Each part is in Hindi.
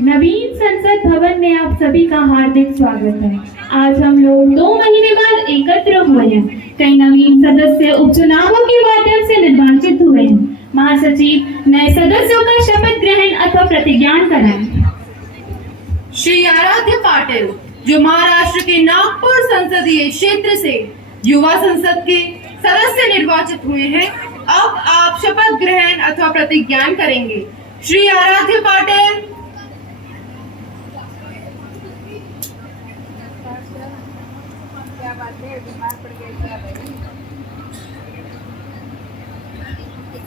नवीन संसद भवन में आप सभी का हार्दिक स्वागत है। आज हम लोग 2 महीने बाद एकत्र हुए हैं। कई नवीन सदस्य उपचुनावों के माध्यम से निर्वाचित हुए हैं। महासचिव नए सदस्यों का शपथ ग्रहण अथवा प्रतिज्ञान कराएं। श्री आराध्य पाटिल, जो महाराष्ट्र के नागपुर संसदीय क्षेत्र से युवा संसद के सदस्य निर्वाचित हुए हैं, अब आप शपथ ग्रहण अथवा प्रतिज्ञान करेंगे। श्री आराध्य Patil.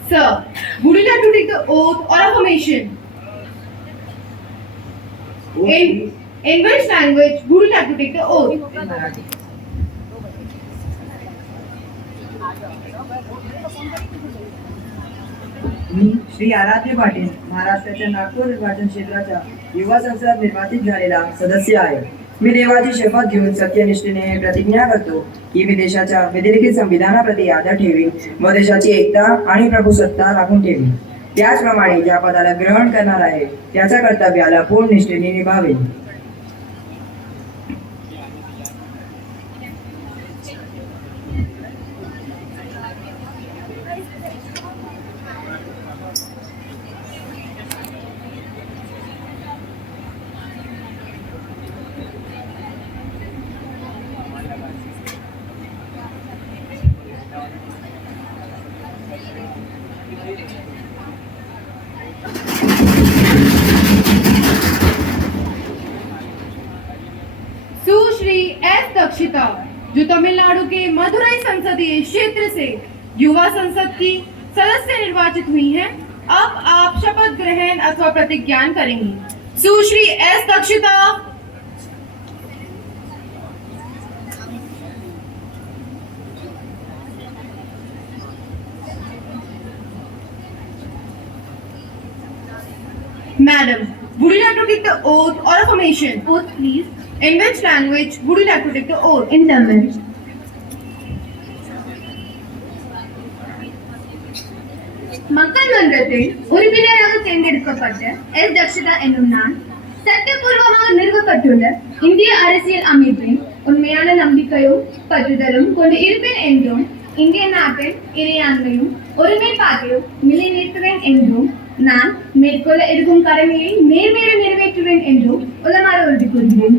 Sir, would you like to take the oath or affirmation? In which language would you like to take the oath? मी श्री आराध्य पाटील, महाराष्ट्राच्या नागपूर निर्वाचन क्षेत्राच्या युवा संसद निर्वाचित झालेला सदस्य आहे। मी देवाची शपथ घेऊन सत्यनिष्ठेने प्रतिज्ञा करतो की मी देशाच्या विधिलिखित संविधानाप्रती आदर ठेवीन व देशाची एकता आणि प्रभुसत्ता राखून ठेवीन। त्याचप्रमाणे ज्या पदाला ग्रहण करणार आहे त्याच्या कर्तव्याला पूर्ण निष्ठेने निभावेन। सुश्री एस दक्षिता, जो तमिलनाडु के मदुरई संसदीय क्षेत्र से युवा संसद की सदस्य निर्वाचित हुई हैं, अब आप शपथ ग्रहण अथवा प्रतिज्ञान करेंगी। Sushri S Dakshita. Madam, would you like to take the oath or affirmation? Oath, please. In which language would you like to take the oath? In Tamil. மக்கள் மன்றத்தில் உறுப்பினராக தேர்ந்தெடுக்கப்பட்ட எஸ் தக்ஷிதா என்னும் நான் சட்டப்பூர்வமாக நிறுவப்பட்டுள்ள இந்திய அரசியல் அமைப்பின் உண்மையான நம்பிக்கையும் பற்றுதலும் கொண்டு இருப்பேன் என்றும் இந்திய நாட்டின் இறையாண்மையும் ஒருமைப்பாட்டையும் நிலைநிறுத்துவேன் என்றும் நான் மேற்கொள்ள இருக்கும் கடமையை நேர்மையுடன் நிறைவேற்றுவேன் என்றும் உளமாற உறுதி கூறுகிறேன்।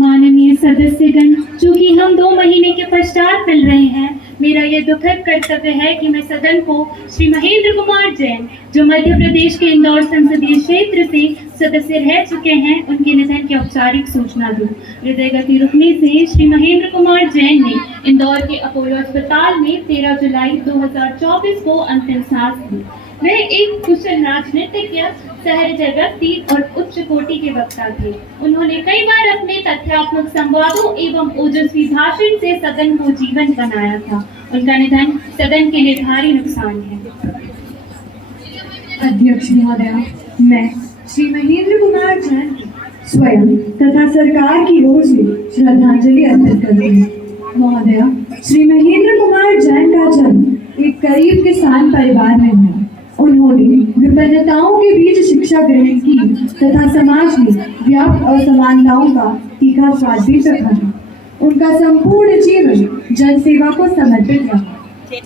माननीय सदस्यगण, चूंकि हम 2 महीने के पश्चात मिल रहे हैं, मेरा यह दुखद कर्तव्य है कि मैं सदन को श्री महेंद्र कुमार जैन, जो मध्य प्रदेश के इंदौर संसदीय क्षेत्र से सदस्य रह चुके हैं, उनके निधन की औपचारिक सूचना दूं। हृदय गति रुकने से श्री महेंद्र कुमार जैन ने इंदौर के अपोलो अस्पताल में 13 जुलाई 2024 को अंतिम सांस ली। वह एक कुशल राजनीतिज्ञ, सहृदय व्यक्ति और उच्च कोटि के वक्ता थे। उन्होंने कई बार अपने तथ्यात्मक संवादों एवं ओजस्वी भाषण से सदन को जीवंत बनाया था। उनका निधन सदन के लिए भारी नुकसान है। अध्यक्ष महोदय, मैं श्री महेंद्र कुमार जैन स्वयं तथा सरकार की ओर से श्रद्धांजलि अर्पित करती हूँ। महोदय, श्री महेंद्र कुमार जैन का जन्म एक गरीब किसान परिवार में हुआ। उन्होंने विभिन्नताओं के बीच शिक्षा ग्रहण की तथा समाज में व्याप्त असमानताओं का तीखा स्वाद भी चखा था। उनका संपूर्ण जीवन जन सेवा को समर्पित रहा।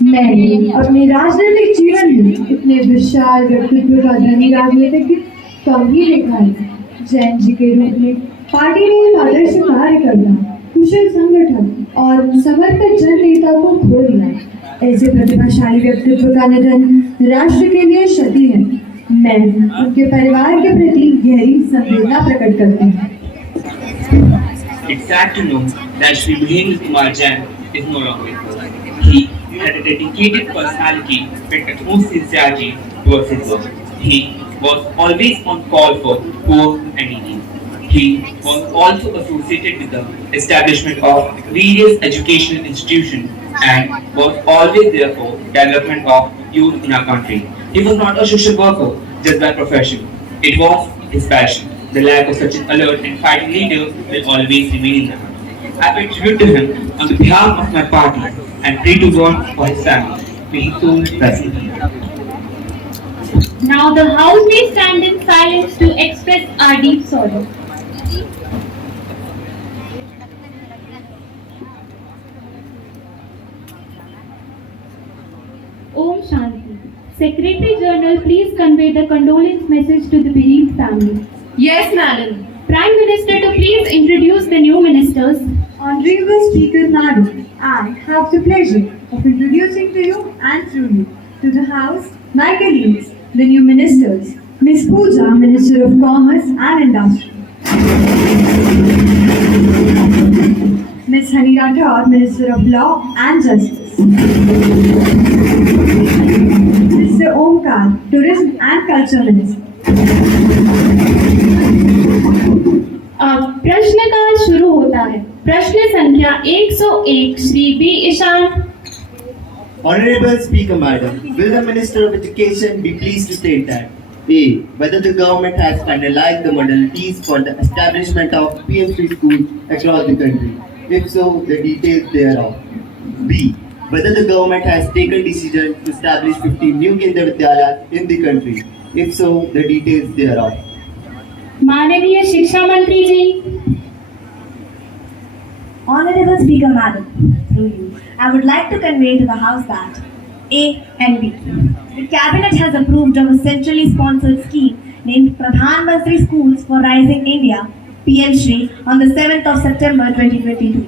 मैंने अपने राजनीतिक जीवन में इतने विशाल व्यक्तित्व का धनी राजनीतिज्ञ कम ही देखा है। जैन जी के रूप में पार्टी ने एक आदर्श कार्यकर्ता, कुशल संगठक और समर्पित जन नेता को खो दिया। ऐसे प्रतिभाशाली व्यक्तित्व का निधन राष्ट्र के लिए क्षति है। मैं उनके परिवार के प्रति गहरी संवेदना प्रकट करती हूँ। It's sad to know that Sri Mahendra Kumar Jain is no longer with us. He had a dedicated personality with utmost sincerity towards his work. He was always on call for poor and needy. He was also associated with the establishment of various educational institutions and was always there for development of youth in our country. He was not a social worker just by profession. It was his passion. The lack of such an alert and fighting leader will always remain in the heart. I pay tribute to him on behalf of my party and pray to God for his family. May he soon rest in peace. Now the House may stand in silence to express our deep sorrow. Om Shanti. Secretary General, please convey the condolence message to the bereaved family. Yes, madam. Prime Minister to please introduce the new ministers. Honorable Speaker Nadu, I have the pleasure of introducing to you and through you to the House my colleagues, the new ministers, Ms. Pooja, Minister of Commerce and Industry, Ms. Hani Rathod, Minister of Law and Justice, Mr. Omkar, Tourism and Culture Minister. अब प्रश्नकाल शुरू होता है। प्रश्न संख्या 101 Shri B Ishan. Honorable Speaker Madam, will the Minister of Education be pleased to state that A. Whether the government has finalized the modalities for the establishment of PM3 schools across the country? If so, the details thereof. B. Whether the government has taken decision to establish 50 new Kendra Vidyalayas in the country? If so, the details thereof. माननीय शिक्षा मंत्री जी। Honorable Speaker Madam, through you, I would like to convey to the House that A and B. The Cabinet has approved of a centrally sponsored scheme named Pradhan Mantri Schools for Rising India, PM Shri, on the 7th of September 2022.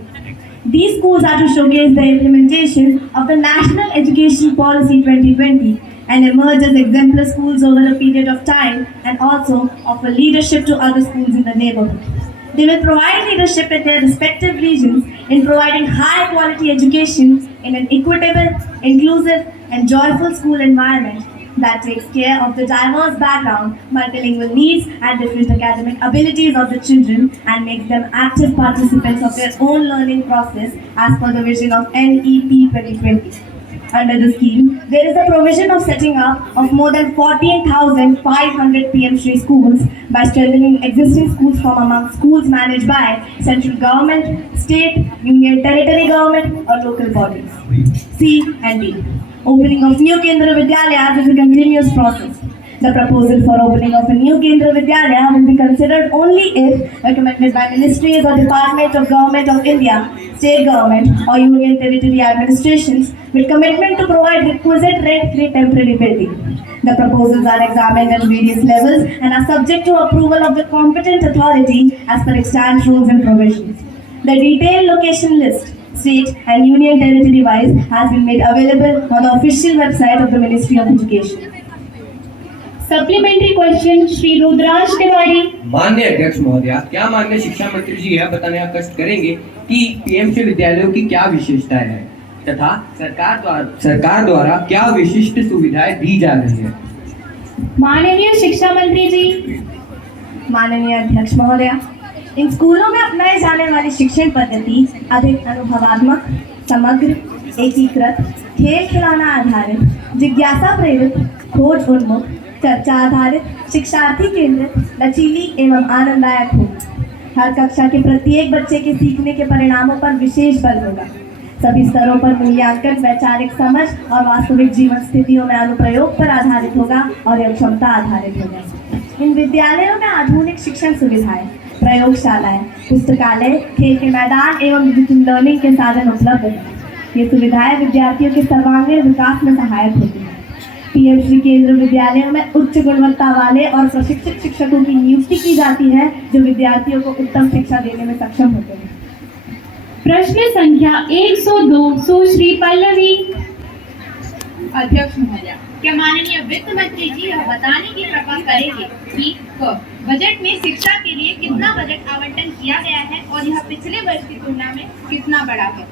These schools are to showcase the implementation of the National Education Policy 2020 and emerge as exemplar schools over a period of time and also offer leadership to other schools in the neighborhood. They will provide leadership in their respective regions in providing high quality education in an equitable, inclusive and joyful school environment that takes care of the diverse background, multilingual needs and different academic abilities of the children and makes them active participants of their own learning process as per the vision of NEP 2020. Under the scheme, there is a provision of setting up of more than 14,500 PM Shri schools by strengthening existing schools from among schools managed by central government, state, union territory government or local bodies. C and D. Opening of new Kendra Vidyalayas is a continuous process. The proposal for opening of a new Kendra Vidyalaya will be considered only if recommended by ministries or department of government of India, state government or union territory administrations with commitment to provide requisite rent-free temporary building. The proposals are examined at various levels and are subject to approval of the competent authority as per extant rules and provisions. The detailed location list, state and union territory wise, has been made available on the official website of the Ministry of Education. Supplementary question Shri Rudras Tiwari. माननीय अध्यक्ष महोदया, क्या माननीय शिक्षा मंत्री जी यह बताने का कष्ट करेंगे कि पीएमसी विद्यालयों की क्या विशेषताएं हैं तथा सरकार द्वारा क्या विशिष्ट सुविधाएं दी जा रही है? माननीय शिक्षा मंत्री जी। माननीय अध्यक्ष महोदया, इन स्कूलों में अपनाई जाने वाली शिक्षण पद्धति अधिक अनुभवात्मक, समग्र, एकीकृत, खेल खिलौना आधारित, जिज्ञासा प्रेरित, खोज उन्मुख, चर्चा आधारित, शिक्षार्थी केंद्रित, लचीली एवं आनंददायक होगी। हर कक्षा के प्रत्येक बच्चे के सीखने के परिणामों पर विशेष बल होगा। सभी स्तरों पर मूल्यांकन वैचारिक समझ और वास्तविक जीवन स्थितियों में अनुप्रयोग पर आधारित होगा और यह क्षमता आधारित होगा। इन विद्यालयों में आधुनिक शिक्षण सुविधाएं, प्रयोगशालाएं, पुस्तकालय, खेल के मैदान एवं डिजिटल लर्निंग के साधन उपलब्ध हैं। ये सुविधाएं विद्यार्थियों के सर्वांगीण विकास में सहायक होती हैं। पीएम श्री केंद्र विद्यालयों में उच्च गुणवत्ता वाले और प्रशिक्षित शिक्षकों की नियुक्ति की जाती है जो विद्यार्थियों को उत्तम शिक्षा देने में सक्षम होते हैं। प्रश्न संख्या 102 सुश्री पल्लवी। अध्यक्ष महोदया, क्या माननीय वित्त मंत्री जी यह बताने की कृपा करेंगे कि बजट में शिक्षा के लिए कितना बजट आवंटन किया गया है और यह पिछले वर्ष की तुलना में कितना बढ़ा है?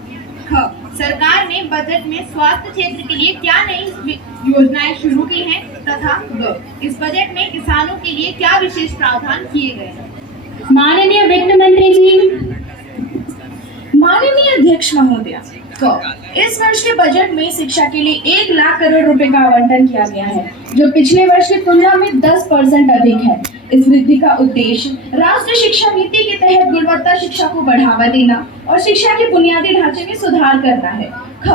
ख, सरकार ने बजट में स्वास्थ्य क्षेत्र के लिए क्या नई योजनाएं शुरू की हैं तथा ग, इस बजट में किसानों के लिए क्या विशेष प्रावधान किए गए हैं। माननीय वित्त मंत्री जी, माननीय अध्यक्ष महोदय, इस वर्ष के बजट में शिक्षा के लिए 1 लाख करोड़ रुपए का आवंटन किया गया है, जो पिछले वर्ष की तुलना में 10% अधिक है। इस वृद्धि का उद्देश्य राष्ट्रीय शिक्षा नीति के तहत गुणवत्ता शिक्षा को बढ़ावा देना और शिक्षा के बुनियादी ढांचे में सुधार करना है। ख,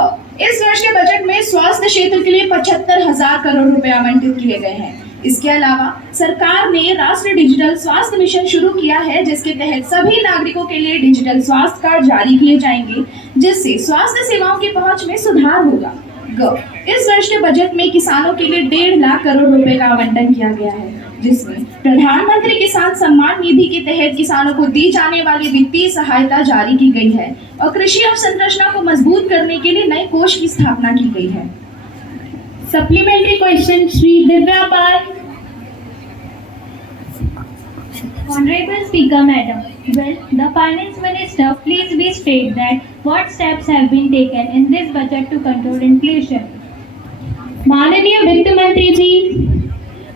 इस वर्ष के बजट में स्वास्थ्य क्षेत्र के लिए 75,000 करोड़ रुपए आवंटित किए गए हैं। इसके अलावा सरकार ने राष्ट्रीय डिजिटल स्वास्थ्य मिशन शुरू किया है, जिसके तहत सभी नागरिकों के लिए डिजिटल स्वास्थ्य कार्ड जारी किए जाएंगे, जिससे स्वास्थ्य सेवाओं की पहुंच में सुधार होगा। ग, इस वर्ष के बजट में किसानों के लिए 1.5 लाख करोड़ रुपए का आवंटन किया गया है, जिसमें प्रधानमंत्री किसान सम्मान निधि के तहत किसानों को दी जाने वाली वित्तीय सहायता जारी की गई है और कृषि अवसंरचना को मजबूत करने के लिए नए कोष की स्थापना की गई है। supplementary question, Shri Divya Pal. Honorable Speaker, Madam. Well, the Finance Minister, please be state that what steps have been taken in this budget to control inflation. माननीय वित्त मंत्री जी,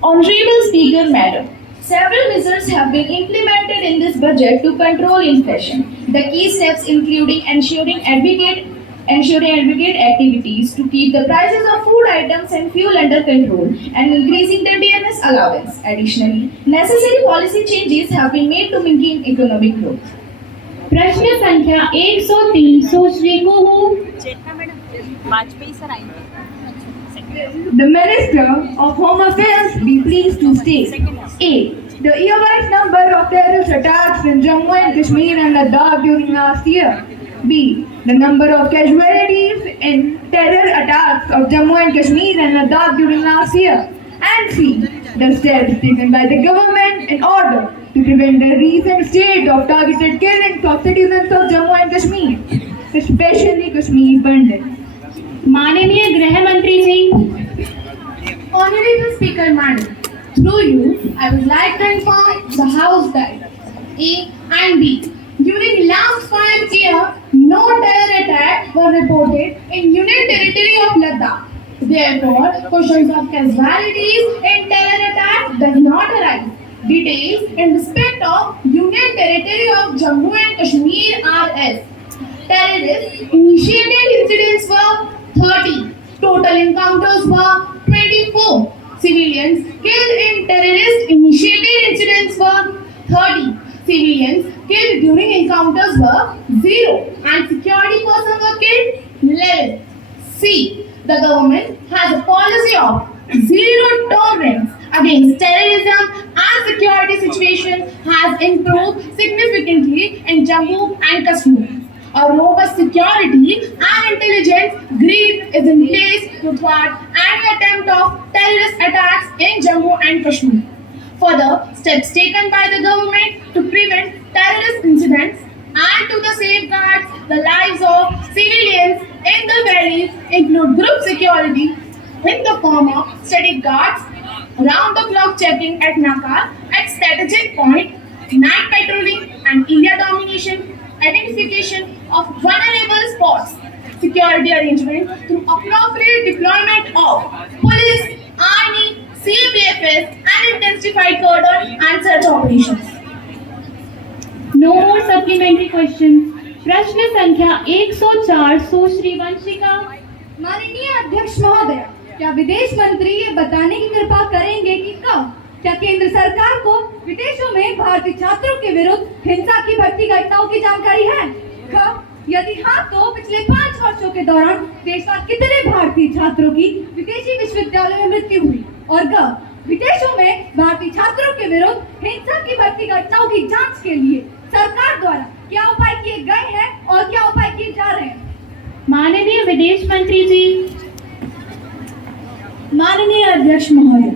Honorable Speaker, Madam, several measures have been implemented in this budget to control inflation. The key steps including ensuring aggregate activities to keep the prices of food items and fuel under control and increasing the DMS allowance. Additionally, necessary policy changes have been made to maintain economic growth. प्रश्न संख्या 103 सुश्री कुहू। The Minister of Home Affairs be pleased to state A. The year-wise number of terrorist attacks in Jammu and Kashmir and Ladakh during last year. B. The number of casualties in terror attacks of Jammu and Kashmir and Ladakh during last year. And C. The steps taken by the government in order to prevent the recent state of targeted killings of citizens of Jammu and Kashmir, especially Kashmir Pandit. माननीय गृह मंत्री जी, Honorable Speaker, Madam, through you, I would like to inform the House that A and B, during last 5 years, no terror attacks were reported in Union Territory of Ladakh. Therefore, questions of casualties in terror attacks does not arise. Details in respect of Union Territory of Jammu and Kashmir are as: terrorist initiated incidents were 30, total encounters were 24, civilians killed in terrorist initiated incidents were 30, civilians killed during encounters were 0, and security personnel were killed 11. C. The government has a policy of zero tolerance against terrorism and security situation has improved significantly in Jammu and Kashmir. A robust security and intelligence grid is in place to thwart any attempt of terrorist attacks in Jammu and Kashmir. Further, steps taken by the government to prevent terrorist incidents and to safeguard the lives of civilians in the valleys include group security in the form of static guards, round-the-clock checking at Naka at strategic point, night patrolling and area domination, identification of vulnerable spots, security arrangement through appropriate deployment of police, army, CBFS and intensified cordon and search operations. no more supplementary questions. प्रश्न संख्या 104 सुश्री वंशिका। माननीय अध्यक्ष महोदय, क्या विदेश मंत्री ये बताने की कृपा करेंगे कि कब क्या केंद्र सरकार को विदेशों में भारतीय छात्रों के विरुद्ध हिंसा की बढ़ती घटनाओं की जानकारी है? कब? यदि हाँ, तो पिछले 5 वर्षों के दौरान देश में कितने भारतीय छात्रों की विदेशी विश्वविद्यालयों में मृत्यु हुई? और कब विदेशों में भारतीय छात्रों के विरुद्ध हिंसा की बढ़ती घटनाओं की जांच के लिए सरकार द्वारा क्या उपाय किए गए हैं और क्या उपाय किए जा रहे हैं? माननीय विदेश मंत्री जी, माननीय अध्यक्ष महोदय,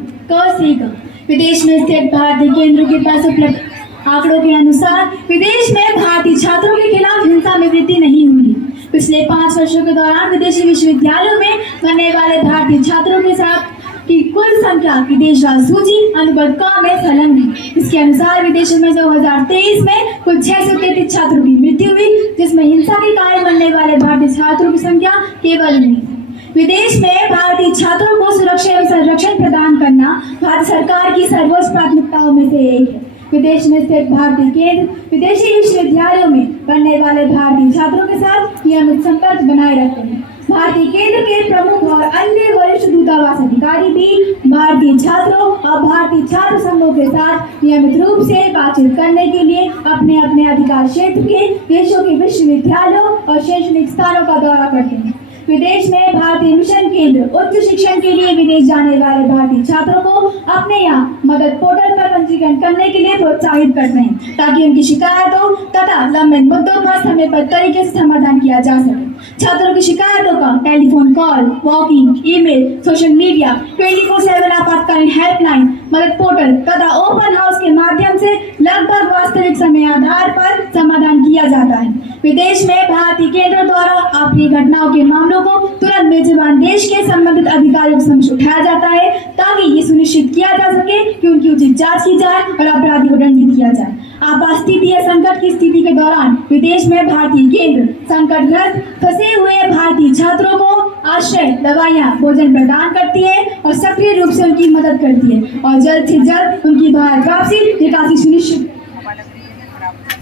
विदेश में स्थित भारतीय केंद्रों के पास उपलब्ध आंकड़ों के अनुसार विदेश में भारतीय छात्रों के खिलाफ हिंसा में वृद्धि नहीं हुई। पिछले 5 वर्षों के दौरान विदेशी विश्वविद्यालयों में पढ़ने वाले भारतीय छात्रों के साथ की कुल संख्या विदेश सूची अनुबंध क में संलग्न है। इसके अनुसार विदेशों में 2023 में कुल 633 छात्रों की मृत्यु हुई, जिसमें हिंसा के कारण मरने वाले भारतीय छात्रों की संख्या केवल 19 है। विदेश में भारतीय छात्रों को सुरक्षा एवं संरक्षण प्रदान करना भारत सरकार की सर्वोच्च प्राथमिकताओं में से एक है। विदेश में स्थित भारतीय केंद्र विदेशी विश्वविद्यालयों में पढ़ने वाले भारतीय छात्रों के साथ नियमित संपर्क बनाए रखते हैं। भारतीय केंद्र के प्रमुख और अन्य वरिष्ठ दूतावास अधिकारी भी भारतीय छात्रों और भारतीय छात्र संघों के साथ नियमित रूप से बातचीत करने के लिए अपने अपने अधिकार क्षेत्र के देशों के विश्वविद्यालयों और शैक्षणिक स्थानों का दौरा करते हैं। विदेश में भारतीय मिशन केंद्र उच्च शिक्षण के लिए विदेश जाने वाले भारतीय छात्रों को अपने यहाँ मदद पोर्टल पर पंजीकरण करने के लिए प्रोत्साहित करते हैं, ताकि उनकी शिकायतों तथा लंबित मुद्दों का समय पर तरीके से समाधान किया जा सके। छात्रों की शिकायतों का telephone call, walking, email, social media, 24/7 आपातकालीन हेल्पलाइन, मदद पोर्टल तथा ओपन हाउस के माध्यम से लगभग वास्तविक समय आधार पर समाधान किया जाता है। विदेश में भारतीय केंद्र द्वारा अप्रिय घटनाओं के मामलों को तुरंत मेजबान देश के संबंधित अधिकारियों के समक्ष उठाया जाता है, ताकि ये सुनिश्चित किया जा सके कि उनकी उचित जांच की जाए और अपराधी को दंडित किया जाए। आपात स्थिति या संकट की स्थिति के दौरान विदेश में भारतीय केंद्र संकटग्रस्त फंसे हुए भारतीय छात्रों को आश्रय, दवाइयाँ, भोजन प्रदान करती है और सक्रिय रूप से उनकी मदद करती है और जल्द से जल्द उनकी भारत वापसी निकासी सुनिश्चित।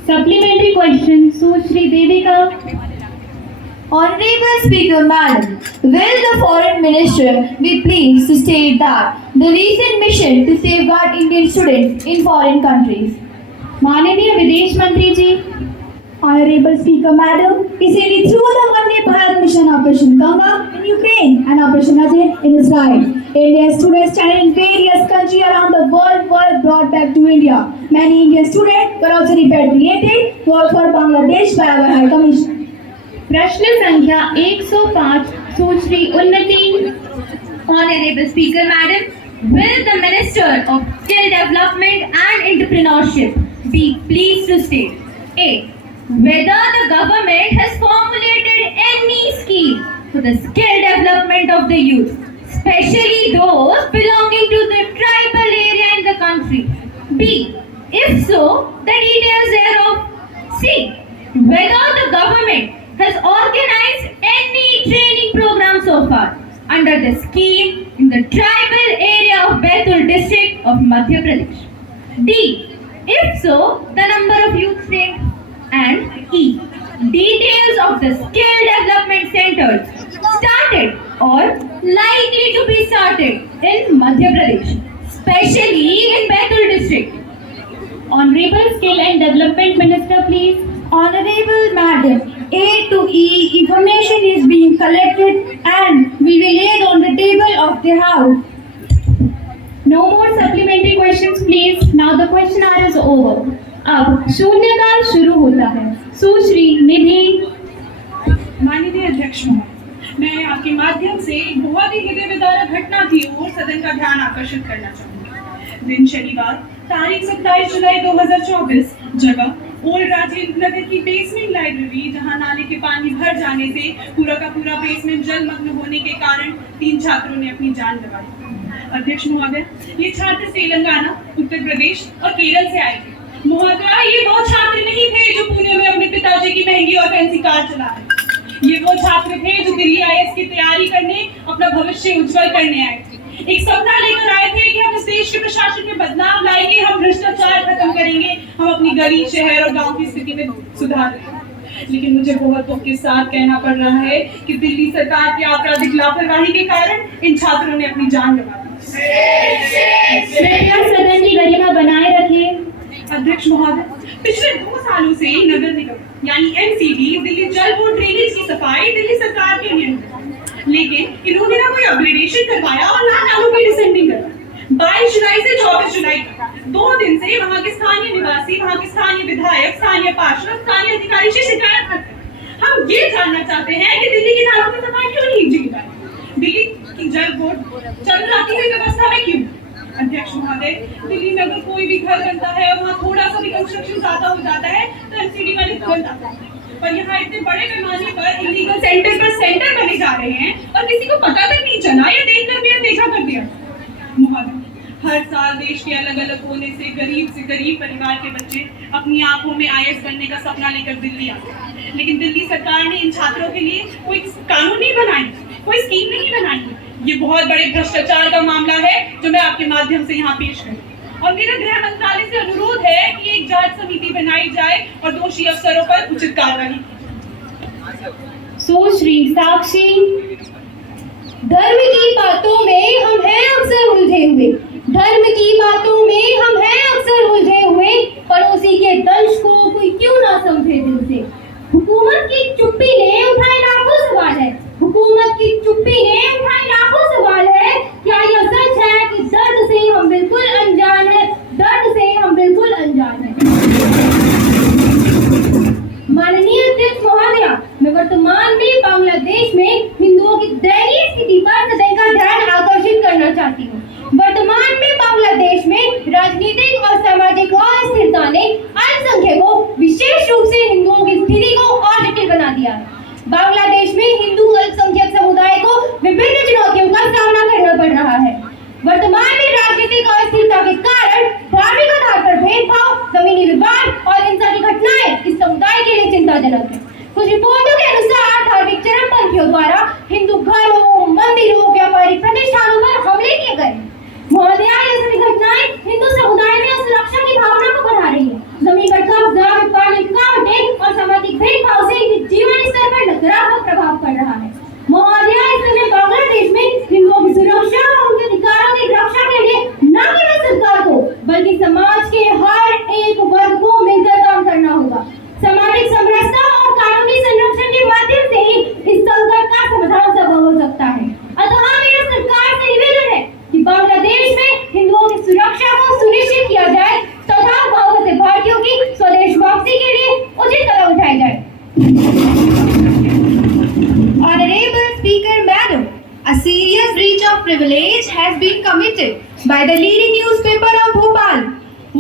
Supplementary question, Sushri Devika. Honorable Speaker Madam, will the Foreign Minister be pleased to state that the recent mission to safeguard Indian students in foreign countries? माननीय विदेश मंत्री जी। Honorable Speaker Madam, recently through the Vande Bharat mission Operation Ganga in Ukraine and Operation Ajay in Israel, Indian students stranded in various countries around the world were brought back to India. Many Indian students were also repatriated for Bangladesh by our High Commissioner. प्रश्न संख्या 105, सुश्री उन्नति। Honorable Speaker Madam, will the Minister of Skill Development and Entrepreneurship be pleased to state A. whether the government has formulated any scheme for the skill development of the youth, especially those belonging to the tribal area in the country? B. If so, the details thereof. C. whether the government has organized any training program so far under the scheme in the tribal area of Baitul district of Madhya Pradesh. D. If so, the number of youth trained. And E. details of the skill development centers started or likely to be started in Madhya Pradesh, especially in Baitul district. Honorable Skill and Development Minister, please. Honorable Madam, A to E information is being collected and we will lay it on the table of the House. No more supplementary questions, please. Now the question hour is over. अब शून्यकाल शुरू होता है। सुश्री निधि। माननीय अध्यक्ष महोदय, मैं आपके माध्यम से एक बहुत ही हृदय विदारक घटना की ओर सदन का ध्यान आकर्षित करना चाहूंगी। दिन शनिवार तारीख 27 जुलाई 2024, जगह ओल्ड राजेंद्र नगर की बेसमेंट लाइब्रेरी, जहां नाले के पानी भर जाने से पूरा का पूरा बेसमेंट जलमग्न होने के कारण 3 छात्रों ने अपनी जान गंवाई। अध्यक्ष महोदय, ये छात्र तेलंगाना, उत्तर प्रदेश और केरल से आए थे। महोदय, ये वो छात्र नहीं थे जो पुणे में अपने पिताजी की महंगी और फैंसी कार चला रहे। ये वो छात्र थे जो दिल्ली IAS की तैयारी करने, अपना भविष्य उज्जवल करने आए थे। एक सपना लेकर आए थे कि हम इस देश के प्रशासन में बदलाव लाएंगे, हम भ्रष्टाचार खत्म करेंगे, हम अपनी गली, शहर और गांव की स्थिति में सुधार करेंगे। लेकिन मुझे बहुत दुख के साथ कहना पड़ रहा है कि दिल्ली सरकार की आपराधिक लापरवाही के कारण इन छात्रों ने अपनी जान गंवा दी। कृपया सदन की गरिमा बनाए रखें। अध्यक्ष महोदय, पिछले 2 सालों से नगर निगम यानी NCD दिल्ली जल बोर्ड ड्रेनेज की सफाई दिल्ली सरकार के नियंत्रण, लेकिन इन्होंने ना कोई अपग्रेडेशन करवाया और ना नालों की डिसेंडिंग करवाई। 22 जुलाई से 24 जुलाई तक 2 दिन से वहाँ के स्थानीय निवासी, वहाँ के स्थानीय विधायक, स्थानीय पार्षद, स्थानीय अधिकारी से शिकायत करते हैं। हम ये जानना चाहते हैं कि दिल्ली की नालों की सफाई क्यों नहीं की जाती, दिल्ली की जल बोर्ड चल रही है व्यवस्था में क्यों? अध्यक्ष महोदय, दिल्ली में अगर कोई भी घर बनता है और वहाँ थोड़ा सा भी कंस्ट्रक्शन ज्यादा हो जाता है तो NCD वाले तुरंत आते हैं, पर यहाँ इतने बड़े पैमाने पर इलीगल सेंटर पर सेंटर बने जा रहे हैं और किसी को पता तक नहीं चला या देख कर दिया, देखा कर दिया। हर साल देश के अलग अलग कोने से गरीब परिवार के बच्चे अपनी आंखों में IAS बनने का सपना लेकर दिल्ली आते हैं, लेकिन दिल्ली सरकार ने इन छात्रों के लिए कोई कानून नहीं बनाई, कोई स्कीम नहीं बनाई। ये बहुत बड़े भ्रष्टाचार का मामला है जो मैं आपके माध्यम से यहाँ पेश करूँ। और मेरा गृह मंत्रालय से अनुरोध है कि एक जांच समिति बनाई जाए और दोषी अफसरों पर उचित कार्रवाई की। सुश्री साक्षी। धर्म की बातों में हम हैं अक्सर उलझे हुए, धर्म की बातों में हम हैं अक्सर उलझे हुए, पड़ोसी के दंश को कोई क्यों ना समझे दिल से। हुकूमत की चुप्पी ने उठाए लाखों सवाल है, हुकूमत की चुप्पी ने उठाए लाखों सवाल है। क्या यह सच है कि दर्द से हम बिल्कुल अनजान है, दर्द से हम बिल्कुल अनजान है। माननीय अध्यक्ष महोदया, मैं वर्तमान में बांग्लादेश में हिंदुओं की दयनीय स्थिति पर सदन का ध्यान आकर्षित करना चाहती हूँ। वर्तमान में बांग्लादेश में राजनीतिक और सामाजिक अस्थिरता ने अल्पसंख्यकों, विशेष रूप से हिंदुओं की स्थिति को और जटिल बना दिया है। बांग्लादेश में हिंदू अल्पसंख्यक समुदाय को विभिन्न चुनौतियों का सामना करना पड़ रहा है। वर्तमान में राजनीतिक अस्थिरता के कारण धार्मिक आधार पर भेदभाव, जमीनी विवाद और हिंसा की घटनाएं इस समुदाय के लिए चिंताजनक है। कुछ रिपोर्टों के अनुसार धार्मिक चरमपंथियों द्वारा हिंदू घरों, मंदिरों, व्यापारिक प्रतिष्ठानों पर हमले किए गए। महोदया, ये सभी घटनाएं हिंदू समुदाय में असुरक्षा की भावना को बढ़ा रही है। जमीन पर कब्जा, व्यापारिक रुकावटें और सामाजिक भेदभाव से इनके जीवन स्तर पर नकारात्मक प्रभाव पड़ रहा है। महोदया, इस समय बांग्लादेश में हिंदुओं की सुरक्षा और उनके अधिकारों की रक्षा के लिए न केवल सरकार को बल्कि समाज के हर एक वर्ग को मिलकर काम करना होगा। सामाजिक समरसता और कानूनी संरक्षण के माध्यम से ही इस संकट का समाधान संभव हो सकता है। अतः मेरा सरकार से निवेदन है कि बांग्लादेश में हिंदुओं की सुरक्षा को सुनिश्चित किया जाए तथा बहुत से भारतीयों की स्वदेश वापसी के लिए उचित कदम उठाए जाए। Honorable Speaker Madam, a serious breach of privilege has been committed by the leading newspaper of Bhopal.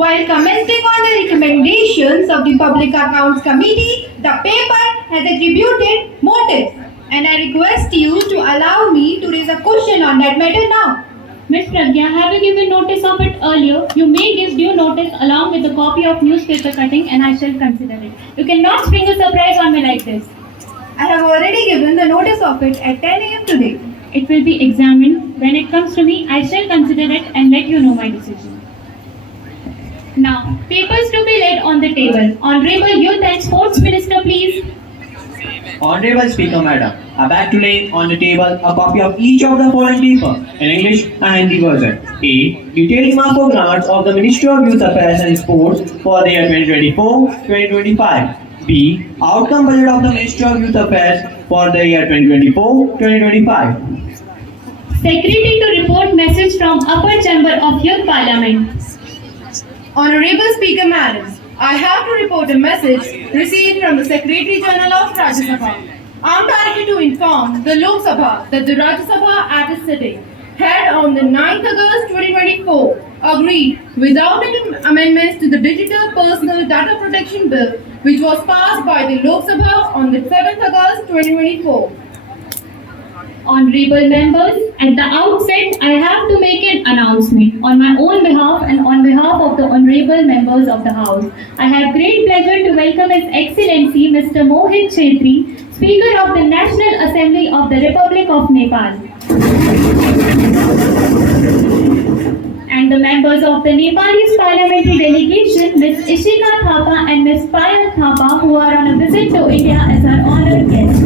While commenting on the recommendations of the Public Accounts Committee, the paper has attributed motives, and I request you to allow me to raise a question on that matter now. Miss Pragya, have you given notice of it earlier? You may give due notice along with a copy of newspaper cutting and I shall consider it. You cannot spring a surprise on me like this. I have already given the notice of it at 10 a.m. today. It will be examined. When it comes to me, I shall consider it and let you know my decision. Now, papers to be laid on the table. Honorable Youth and Sports Minister, please. Honorable Speaker Madam, I beg to lay on the table a copy of each of the following paper in English and Hindi version. A. Detailed Marco grants of the Ministry of Youth Affairs and Sports for the year 2024-2025. B. Outcome budget of the Ministry of Youth Affairs for the year 2024-2025. Secretary to report message from Upper Chamber of Youth Parliament. Honorable Speaker Madam, I have to report a message received from the Secretary General of Rajya Sabha. I am directed to inform the Lok Sabha that the Rajya Sabha at its sitting had on the 9th August 2024 agreed without any amendments to the Digital Personal Data Protection Bill which was passed by the Lok Sabha on the 7th August 2024. Honorable members, at the outset, I have to make an announcement on my own behalf and on behalf of the honorable members of the House. I have great pleasure to welcome His Excellency Mr. Mohit Chhetri, Speaker of the National Assembly of the Republic of Nepal, and the members of the Nepalese parliamentary delegation, Ms. Ishika Thapa and Ms. Payal Thapa, who are on a visit to India as our honored guests.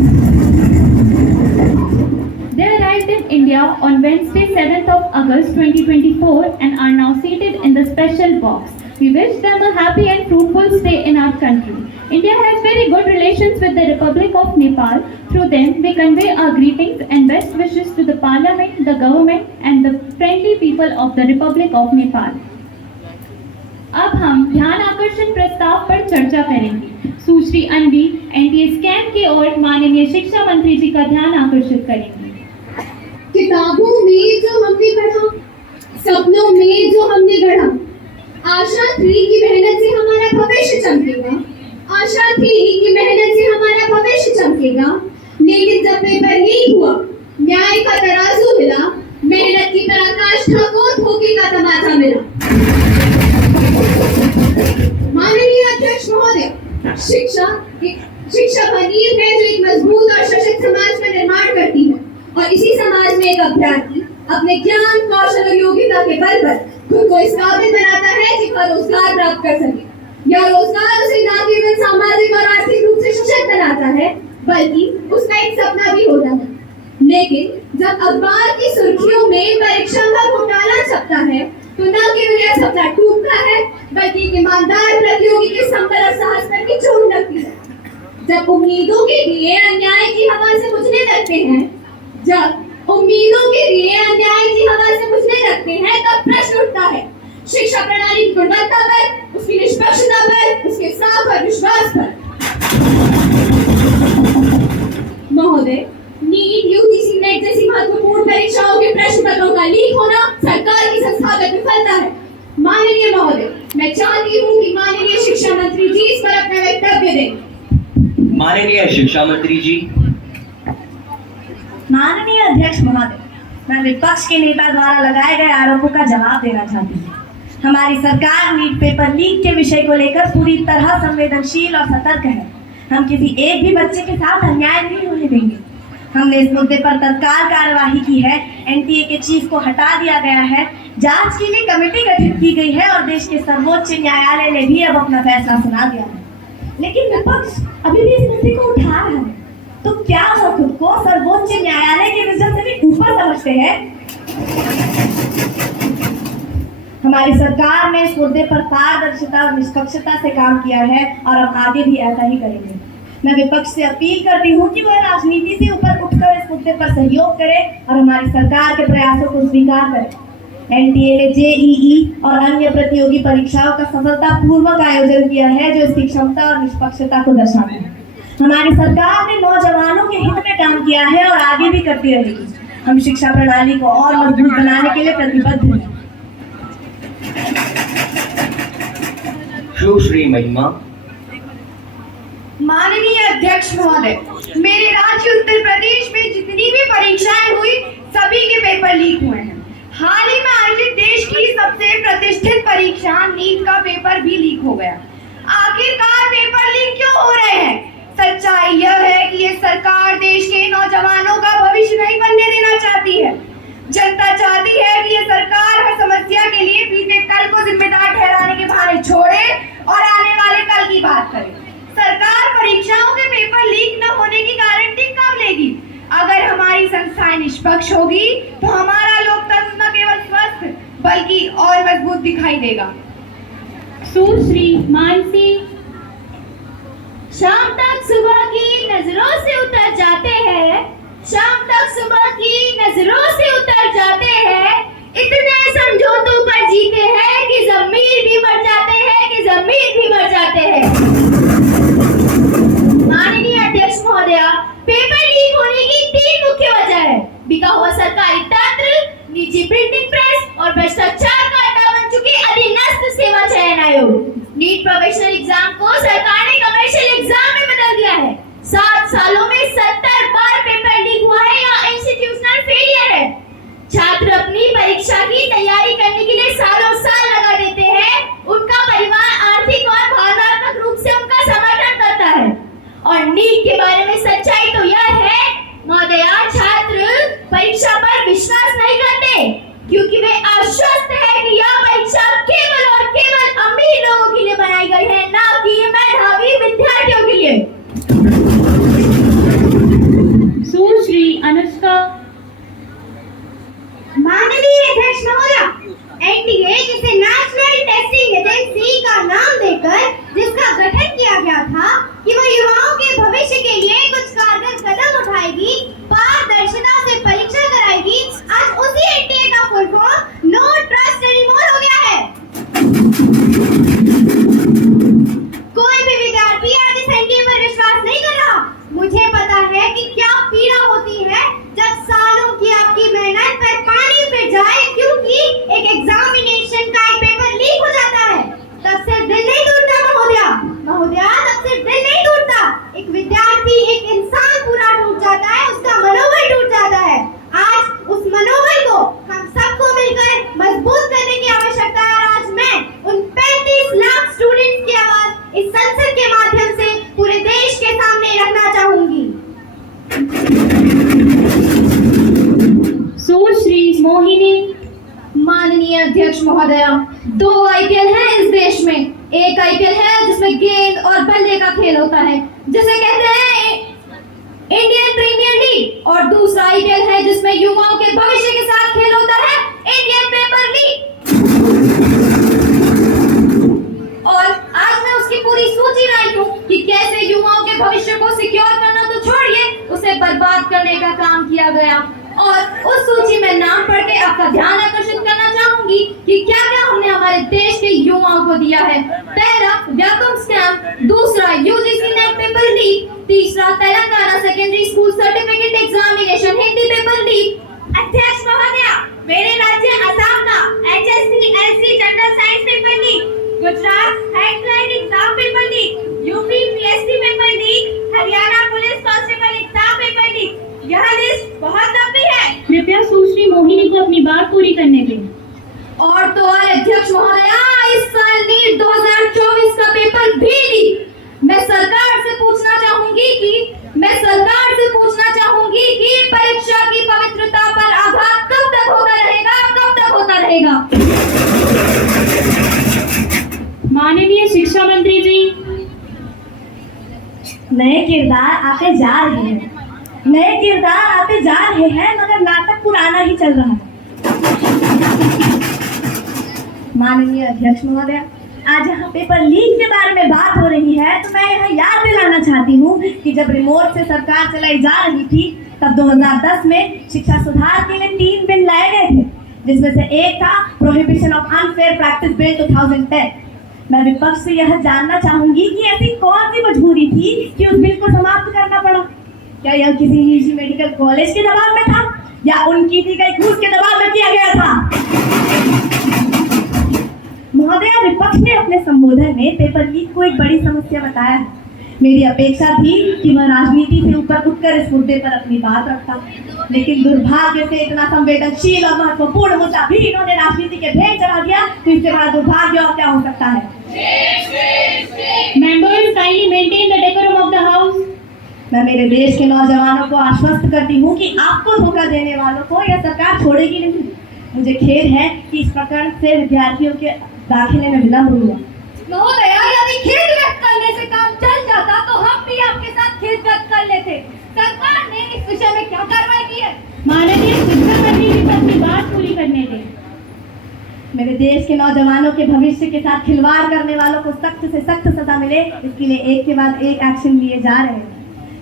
They arrived in India on Wednesday, 7th of August 2024 and are now seated in the special box. We wish them a happy and fruitful stay in our country. India has very good relations with the Republic of Nepal. Through them, we convey our greetings and best wishes to the Parliament, the government and the friendly people of the Republic of Nepal. अब हम ध्यान आकर्षण प्रस्ताव पर चर्चा करेंगे। सुश्री अन्वी एनडीए स्कैन की ओर माननीय शिक्षा मंत्री जी का ध्यान आकर्षित करेंगे। किताबों में जो हमने पढ़ा, सपनों में जो हमने गढ़ा, आशा थी कि मेहनत से हमारा भविष्य चमकेगा, आशा थी कि मेहनत से हमारा भविष्य चमकेगा, लेकिन जब पेपर लीक हुआ, न्याय का तराजू हिला, मेहनत की पराकाष्ठा को धोखे का का तमाचा मिला। माननीय अध्यक्ष महोदय, शिक्षा वह नींव है जो एक मजबूत और सशक्त समाज का निर्माण करती है, और इसी समाज में एक अभ्यर्थी अपने ज्ञान, कौशल और योग्यता के बल पर खुद को इस काबिल बनाता है कि वह रोजगार प्राप्त कर सके। यह रोजगार उसे न केवल सामाजिक और आर्थिक रूप से सशक्त बनाता है, बल्कि उसका एक सपना भी होता है। लेकिन जब अखबार की सुर्खियों में परीक्षा का घोटाला छपता है, तो न केवल यह सपना टूटता है, बल्कि एक ईमानदार प्रतियोगी के संबल और साहस पर भी चोट लगती है। जब उम्मीदों के लिए अन्याय की हवा से बुझने लगते हैं, तब प्रश्न उठता है शिक्षा प्रणाली की गुणवत्ता पर, उसकी निष्पक्षता पर, उसके साख और विश्वास पर। महोदय, नीट, यूजीसी, नेट जैसी महत्वपूर्ण परीक्षाओं के प्रश्न पत्रों का लीक होना सरकार की संस्थागत विफलता है। माननीय महोदय, मैं चाहती हूँ कि माननीय शिक्षा मंत्री जी इस पर अपना वक्तव्य दें। माननीय शिक्षा मंत्री जी। माननीय अध्यक्ष महोदय, मैं विपक्ष के नेता द्वारा लगाए गए आरोपों का जवाब देना चाहती हूँ। हमारी सरकार नीट पेपर लीक के विषय को लेकर पूरी तरह संवेदनशील और सतर्क है। हम किसी एक भी बच्चे के साथ अन्याय नहीं होने देंगे। हमने इस मुद्दे पर तत्काल कार्यवाही की है। एनटीए के चीफ को हटा दिया गया है। जांच के लिए कमेटी गठित की गई है और देश के सर्वोच्च न्यायालय ने भी अब अपना फैसला सुना दिया है। लेकिन विपक्ष अभी भी इस मुद्दे को उठा रहा है, तो क्या वो खुद को सर्वोच्च न्यायालय के विजन से भी ऊपर समझते हैं? हमारी सरकार ने इस मुद्दे पर पारदर्शिता और निष्पक्षता से काम किया है और हम आगे भी ऐसा ही करेंगे। मैं विपक्ष से अपील करती हूँ कि वह राजनीति से ऊपर उठकर इस मुद्दे पर सहयोग करे और हमारी सरकार के प्रयासों को स्वीकार करे। एनटीए ने जेईई और अन्य प्रतियोगी परीक्षाओं का सफलतापूर्वक आयोजन किया है, जो इसकी क्षमता और निष्पक्षता को दर्शाता है। हमारी सरकार ने नौजवानों के हित में काम किया है और आगे भी करती रहेगी। हम शिक्षा प्रणाली को और मजबूत बनाने के लिए प्रतिबद्ध हैं। सुश्री महिमा। माननीय अध्यक्ष महोदय, मेरे राज्य उत्तर प्रदेश में जितनी भी परीक्षाएं हुई, सभी के पेपर लीक हुए हैं। हाल ही में आयोजित देश की सबसे प्रतिष्ठित परीक्षा नीट का पेपर भी लीक हो गया। आखिरकार पेपर लीक क्यों हो रहे हैं? सच्चाई यह है कि ये सरकार देश के नौजवानों का भविष्य नहीं बनने देना चाहती है। जनता चाहती है कि ये सरकार हर समस्या के लिए बीते कल को जिम्मेदार ठहराने के बहाने छोड़े और आने वाले कल की बात करे। सरकार परीक्षाओं के पेपर लीक न होने की गारंटी कब लेगी? अगर हमारी संस्थाएं निष्पक्ष होगी तो हमारा लोकतंत्र न केवल स्वस्थ बल्कि और मजबूत दिखाई देगा। सुश्री मानसी। शाम तक सुबह की नजरों से उतर जाते हैं, शाम तक सुबह की नजरों से उतर जाते हैं, इतने समझौतों पर जीते हैं कि ज़मीर भी मर जाते हैं, कि ज़मीर भी मर जाते हैं। माननीय अध्यक्ष महोदया, पेपर लीक होने की 3 मुख्य वजह है। बिका हुआ सरकारी तंत्र, निजी प्रिंटिंग प्रेस और भ्रष्टाचार का अड्डा बन चुके अधीनस्थ सेवा चयन आयोग। नीट प्रोफेशनल एग्जाम को सरकार ने कमर्शियल एग्जाम में बदल दिया है। 7 सालों में 70 बार पेपर लीक हुआ है या इंस्टीट्यूशनल फेलियर है। छात्र अपनी परीक्षा की तैयारी करने के लिए सालों साल लगा देते हैं। उनका परिवार आर्थिक और भावनात्मक रूप से उनका समर्थन करता है। और नीट के बारे में सच्चाई तो यह है महोदया, छात्र परीक्षा पर विश्वास नहीं करते क्योंकि वे आश्वस्त है कि यह परीक्षा केवल और केवल अमीर लोगों के लिए बनाई गई है, ना कि मेधावी विद्यार्थियों के लिए। सुश्री अनुष्का। माननीय अध्यक्ष महोदया, एनटीए जिसे नेशनल टेस्टिंग एजेंसी का नाम देकर जिसका गठन किया गया था कि वह युवाओं के भविष्य के लिए कुछ कारगर कदम उठाएगी, पारदर्शिता से परीक्षा कराएगी, आज उसी एनटीए का full form no trust anymore हो गया है। कोई भी विद्यार्थी आज इस एनटीए पर विश्वास नहीं कर रहा। मुझे पता है कि क्या पीड़ा होती है जब सालों की आपकी मेहनत पर पानी फिर जाए क्योंकि एक एग्जामिनेशन का एक पेपर लीक हो जाता है। तब से दिल नहीं टूटता महोदया, तब से दिल नहीं टूटता। एक विद्यार्थी, एक इंसान पूरा टूट जाता है, उसका मनोबल टूट जाता है। आज उस मनोबल को हम सबको मिलकर मजबूत करने दो आईपीएल है इस देश में। एक आईपीएल है जिसमें गेंद और बल्ले का खेल होता है, जिसे कहते हैं इंडियन प्रीमियर लीग, और दूसरा आईपीएल है जिसमें युवाओं के भविष्य के साथ खेल होता है, इंडियन पेपर लीग। और आज मैं उसकी पूरी सूची लाई हूँ कि कैसे युवाओं के भविष्य को सिक्योर करना तो छोड़िए, उसे बर्बाद करने का काम किया गया। और उस सूची में नाम पढ़ के आपका ध्यान आकर्षित करना चाहूंगी कि क्या क्या हमने हमारे देश के युवाओं को दिया है। पहला व्यापम स्टैम्प, दूसरा यूजीसी नेट पेपर लीग, तीसरा Telangana secondary school certificate examination Hindi paper leak. अध्यक्ष महोदय, मेरे राज्य असम का HSC/LC general science paper leak, Gujarat headline exam paper leak, UP PSC paper leak, Haryana police constable exam paper leak. यह लिस्ट बहुत लंबी है। कृपया सुश्री मोहिनी को अपनी बात पूरी करने दें। और तो और अध्यक्ष महोदया, इस साल नीट 2024 का पेपर भी लीक। मैं सरकार से पूछना चाहूंगी कि परीक्षा की पवित्रता पर आघात कब तक होता रहेगा। माननीय शिक्षा मंत्री जी, नए किरदार आते जा रहे हैं मगर नाटक पुराना ही चल रहा है। माननीय अध्यक्ष महोदय, आज यहाँ पेपर लीक के बारे में बात हो रही है तो मैं यहाँ याद दिलाना चाहती हूँ कि जब रिमोट से सरकार चलाई जा रही थी तब 2010 में शिक्षा सुधार के लिए 3 बिल लाए गए थे, जिसमें से एक था prohibition of unfair practice bill 2010। मैं विपक्ष से यह जानना चाहूंगी कि ऐसी कौन सी मजबूरी थी कि उस बिल को समाप्त करना पड़ा। क्या यह किसी निजी मेडिकल कॉलेज के दबाव में था या उनकी दी गई घूस के दबाव में किया गया था? महोदय, विपक्ष ने अपने संबोधन में पेपर लीक को एक बड़ी समस्या बताया है। मेरी अपेक्षा थी कि वह राजनीति से ऊपर उठकर इस मुद्दे पर अपनी बात रखता, लेकिन दुर्भाग्य से इतना संवेदनशील और महत्वपूर्ण मुद्दा भी इन्होंने राजनीति के भेंट चढ़ा दिया, तो इससे बड़ा दुर्भाग्य और क्या हो सकता है। Members kindly maintain the decorum of the house. मैं मेरे देश के नौजवानों को आश्वस्त करती हूँ कि आपको धोखा देने वालों को यह सरकार छोड़ेगी नहीं। मुझे खेद है कि इस प्रकरण से विद्यार्थियों के दाखिले में विलंब हुआ। महोदया, यदि खेद व्यक्त करने से काम चल जाता तो हम भी आपके साथ खेद व्यक्त कर लेते। सरकार ने इस विषय में क्या कार्रवाई की है? माननीय शिक्षा मंत्री जी को अपनी बात पूरी करने दें। मेरे देश के नौजवानों के भविष्य के साथ खिलवाड़ करने वालों को सख्त से सख्त सजा मिले, इसके लिए एक के बाद एक एक्शन लिए जा रहे हैं।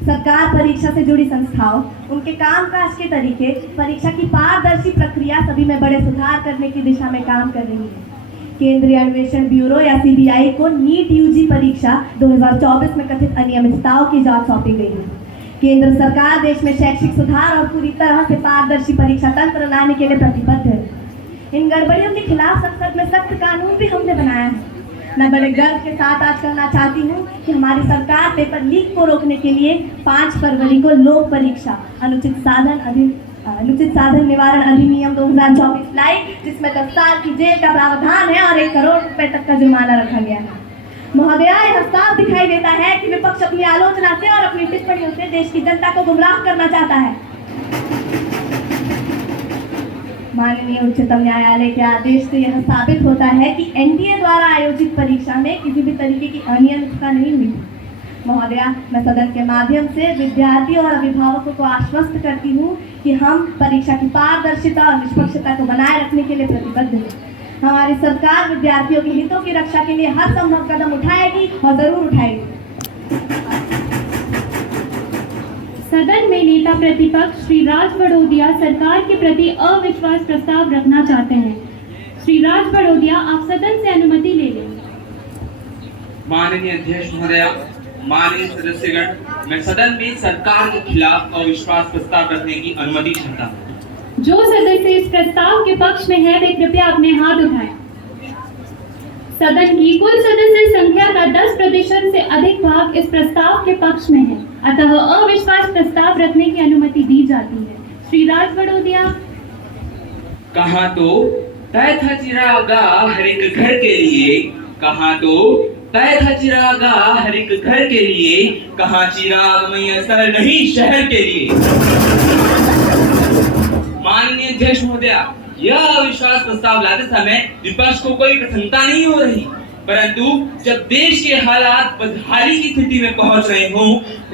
सरकार परीक्षा से जुड़ी संस्थाओं, उनके कामकाज के तरीके, परीक्षा की पारदर्शी प्रक्रिया सभी में बड़े सुधार करने की दिशा में काम कर रही है। केंद्रीय अन्वेषण ब्यूरो या CBI को नीट UG परीक्षा 2024 में कथित अनियमितताओं की जांच सौंपी गई है। केंद्र सरकार देश में शैक्षिक सुधार और पूरी तरह से पारदर्शी परीक्षा तंत्र लाने के लिए प्रतिबद्ध है। इन गड़बड़ियों के खिलाफ संसद में सख्त कानून भी हमने बनाया है। मैं बड़े गर्व के साथ आज कहना चाहती हूँ कि हमारी सरकार पेपर लीक को रोकने के लिए 5 फरवरी को लोक परीक्षा अनुचित साधन निवारण अधिनियम 2024 लाई, जिसमें 10 साल की जेल का प्रावधान है और 1 करोड़ रुपए तक का जुर्माना रखा गया है। महोदया, यह साफ दिखाई देता है कि विपक्ष अपनी आलोचना से और अपनी टिप्पणियों से देश की जनता को गुमराह करना चाहता है। माननीय उच्चतम न्यायालय के आदेश से यह साबित होता है कि NDA द्वारा आयोजित परीक्षा में किसी भी तरीके की अनियमितता नहीं हुई। महोदया, मैं सदन के माध्यम से विद्यार्थी और अभिभावकों को आश्वस्त करती हूँ कि हम परीक्षा की पारदर्शिता और निष्पक्षता को बनाए रखने के लिए प्रतिबद्ध हैं। हमारी सरकार विद्यार्थियों के हितों की रक्षा के लिए हर संभव कदम उठाएगी और जरूर उठाएगी। सदन में नेता प्रतिपक्ष श्री राज बड़ोदिया सरकार के प्रति अविश्वास प्रस्ताव रखना चाहते हैं। श्री राज बड़ोदिया, आप सदन से अनुमति ले लें। माननीय अध्यक्ष महोदया, माननीय सदस्यगण, मैं सदन में सरकार के खिलाफ अविश्वास प्रस्ताव रखने की अनुमति चाहता हूँ। जो सदस्य इस प्रस्ताव के पक्ष में है वे कृपया अपने हाथ उठाएं। सदन की कुल सदस्य संख्या का 10% से अधिक भाग इस प्रस्ताव के पक्ष में है, अतः अविश्वास प्रस्ताव रखने की अनुमति दी जाती है। श्री राज बड़ोदिया। कहाँ तो तय था चिरागा हर एक घर के लिए, कहाँ तो तय था चिरागा हर एक घर के लिए, कहाँ चिराग मैसर नहीं शहर के लिए। माननीय अध्यक्ष महोदया, यह अविश्वास प्रस्ताव लाते समय विपक्ष को कोई प्रसन्नता नहीं हो रही, परंतु जब देश के हालात बदहाली की स्थिति में पहुंच रहे हो,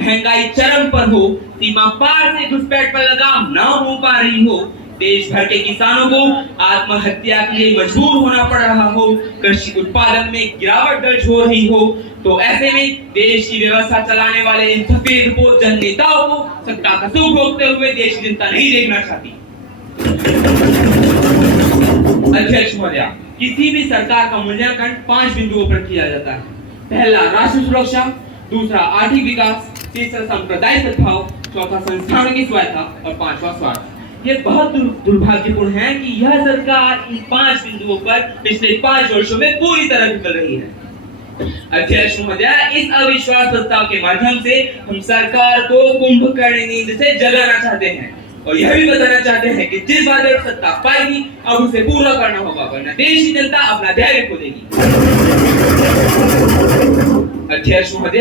महंगाई चरम पर हो, सीमा पार से घुसपैठ पर लगाम न हो पा रही हो, देश भर के किसानों को आत्महत्या के लिए मजबूर होना पड़ रहा हो, कृषि उत्पादन में गिरावट दर्ज हो रही हो, तो ऐसे में देश की व्यवस्था चलाने वाले इन सफेद पोत जन नेताओं को सत्ता का सुख भोगते हुए देश की जनता नहीं देखना चाहती। अध्यक्ष महोदय, किसी भी सरकार का मूल्यांकन 5 बिंदुओं पर किया जाता है। पहला राष्ट्र सुरक्षा, दूसरा आर्थिक विकास, तीसरा सांप्रदायिक सद्भाव, चौथा संस्थानों की स्वायत्तता और पांचवा स्वार्थ। ये बहुत दुर्भाग्यपूर्ण है कि यह सरकार इन 5 बिंदुओं पर पिछले 5 वर्षों में पूरी तरह विफल रही है। अध्यक्ष महोदय, इस अविश्वास प्रस्ताव के माध्यम से हम सरकार को कुंभकर्ण नींद से जगाना चाहते हैं और यह भी बताना चाहते हैं कि जिस बात पर सत्ता पाएगी अब उसे पूरा करना होगा, वरना देश की जनता अपना धैर्य खो देगी। अध्यक्ष महोदय,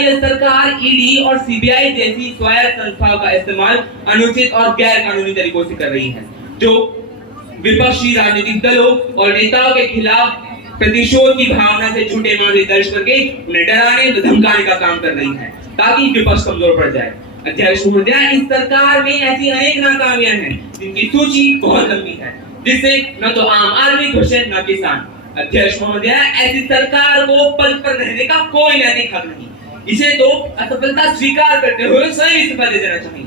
यह सरकार ईडी और सीबीआई जैसी स्वायत्त संस्थाओं का इस्तेमाल अनुचित और गैर कानूनी तरीकों से कर रही है, जो विपक्षी राजनीतिक दलों और नेताओं के खिलाफ प्रतिशोध की भावना से झूठे मामले दर्ज करके उन्हें डराने व धमकाने का काम कर रही है, ताकि विपक्ष कमजोर पड़ जाए। अध्यक्ष महोदय, इस सरकार में ऐसी अनेक नाकामियां हैं जिनकी सूची बहुत लंबी है, जिससे न तो आम आदमी खुश है न किसान। अध्यक्ष महोदय, ऐसी सरकार को पद पर रहने का कोई नैतिक हक नहीं, इसे तो असफलता स्वीकार करते हुए स्वयं इस्तीफा दे देना चाहिए।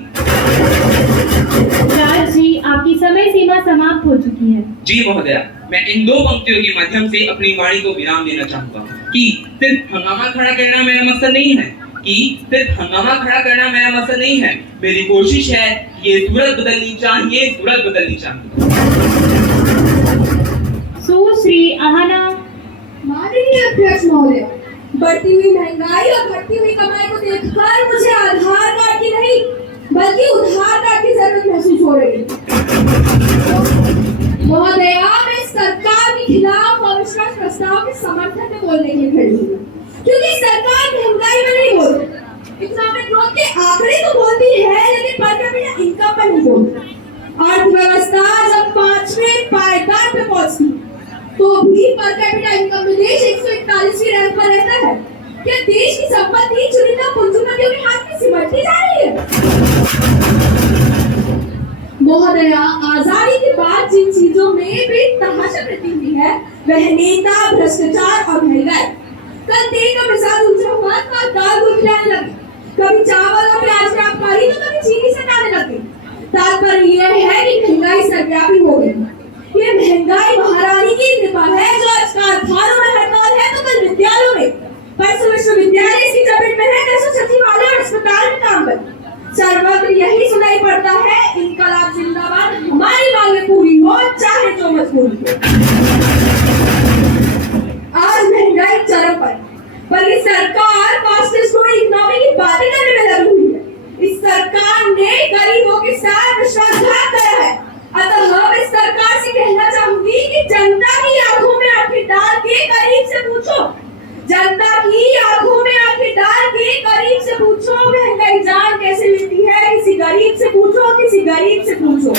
राज जी, आपकी समय सीमा समाप्त हो चुकी है। जी महोदय, मैं इन 2 पंक्तियों के माध्यम से अपनी वाणी को विराम देना चाहूंगा कि सिर्फ हंगामा खड़ा करना मेरा मकसद नहीं है, मेरी कोशिश है ये सूरत बदलनी चाहिए। सुश्री आहना। माननीय अध्यक्ष महोदय, बढ़ती हुई महंगाई और घटती हुई कमाई को देखकर मुझे आधार कार्ड की नहीं बल्कि उधार कार्ड की जरूरत महसूस हो रही है। महोदय, मैं सरकार के खिलाफ अविश्वास प्रस्ताव के समर्थन में बोलने के लिए खड़ी हूँ, क्योंकि सरकार महंगाई में नहीं बोलती, इकोनॉमिक ग्रोथ के आंकड़े तो बोलती है लेकिन पर कैपिटा इनकम पर नहीं बोलती। अर्थव्यवस्था जब 5वें पायदान पे पहुंचती तो भी पर कैपिटा इनकम में देश 141वीं रैंक पर रहता है। क्या देश की संपत्ति चुनिंदा पूंजीपतियों के हाथ में सिमटती जा रही है? महोदय, आजादी के बाद जिन चीजों में बेतहाशा वृद्धि हुई है वह नेता, भ्रष्टाचार और महंगाई। कल तेल का प्रसाद ऊंचा हुआ तो दाल दूध खिलाने लगे, कभी चावल और प्याज की आबकारी तो कभी चीनी से खाने लगे। तात्पर्य यह है कि महंगाई सर्वव्यापी हो गई। ये महंगाई महारानी की कृपा है जो आज कारखानों में हड़ताल है तो कल विद्यालयों में, परसों विश्वविद्यालय इसकी चपेट में है, परसों सचिवालय और अस्पताल में काम करते। सर्वत्र यही सुनाई पड़ता है, इनकलाब जिंदाबाद, हमारी मांगें पूरी हो चाहे जो मजबूरी हो। आज महंगाई चरम पर ये सरकार फास्टेस्ट ग्रोइंग इकोनॉमी की बातें करने में लगी हुई है। इस सरकार ने गरीबों के साथ विश्वासघात करा है। अतः हम इस सरकार से कहना चाहूंगी कि जनता की आंखों में आंखें डाल के करीब से पूछो, महंगाई जान कैसे लेती है। किसी गरीब से पूछो।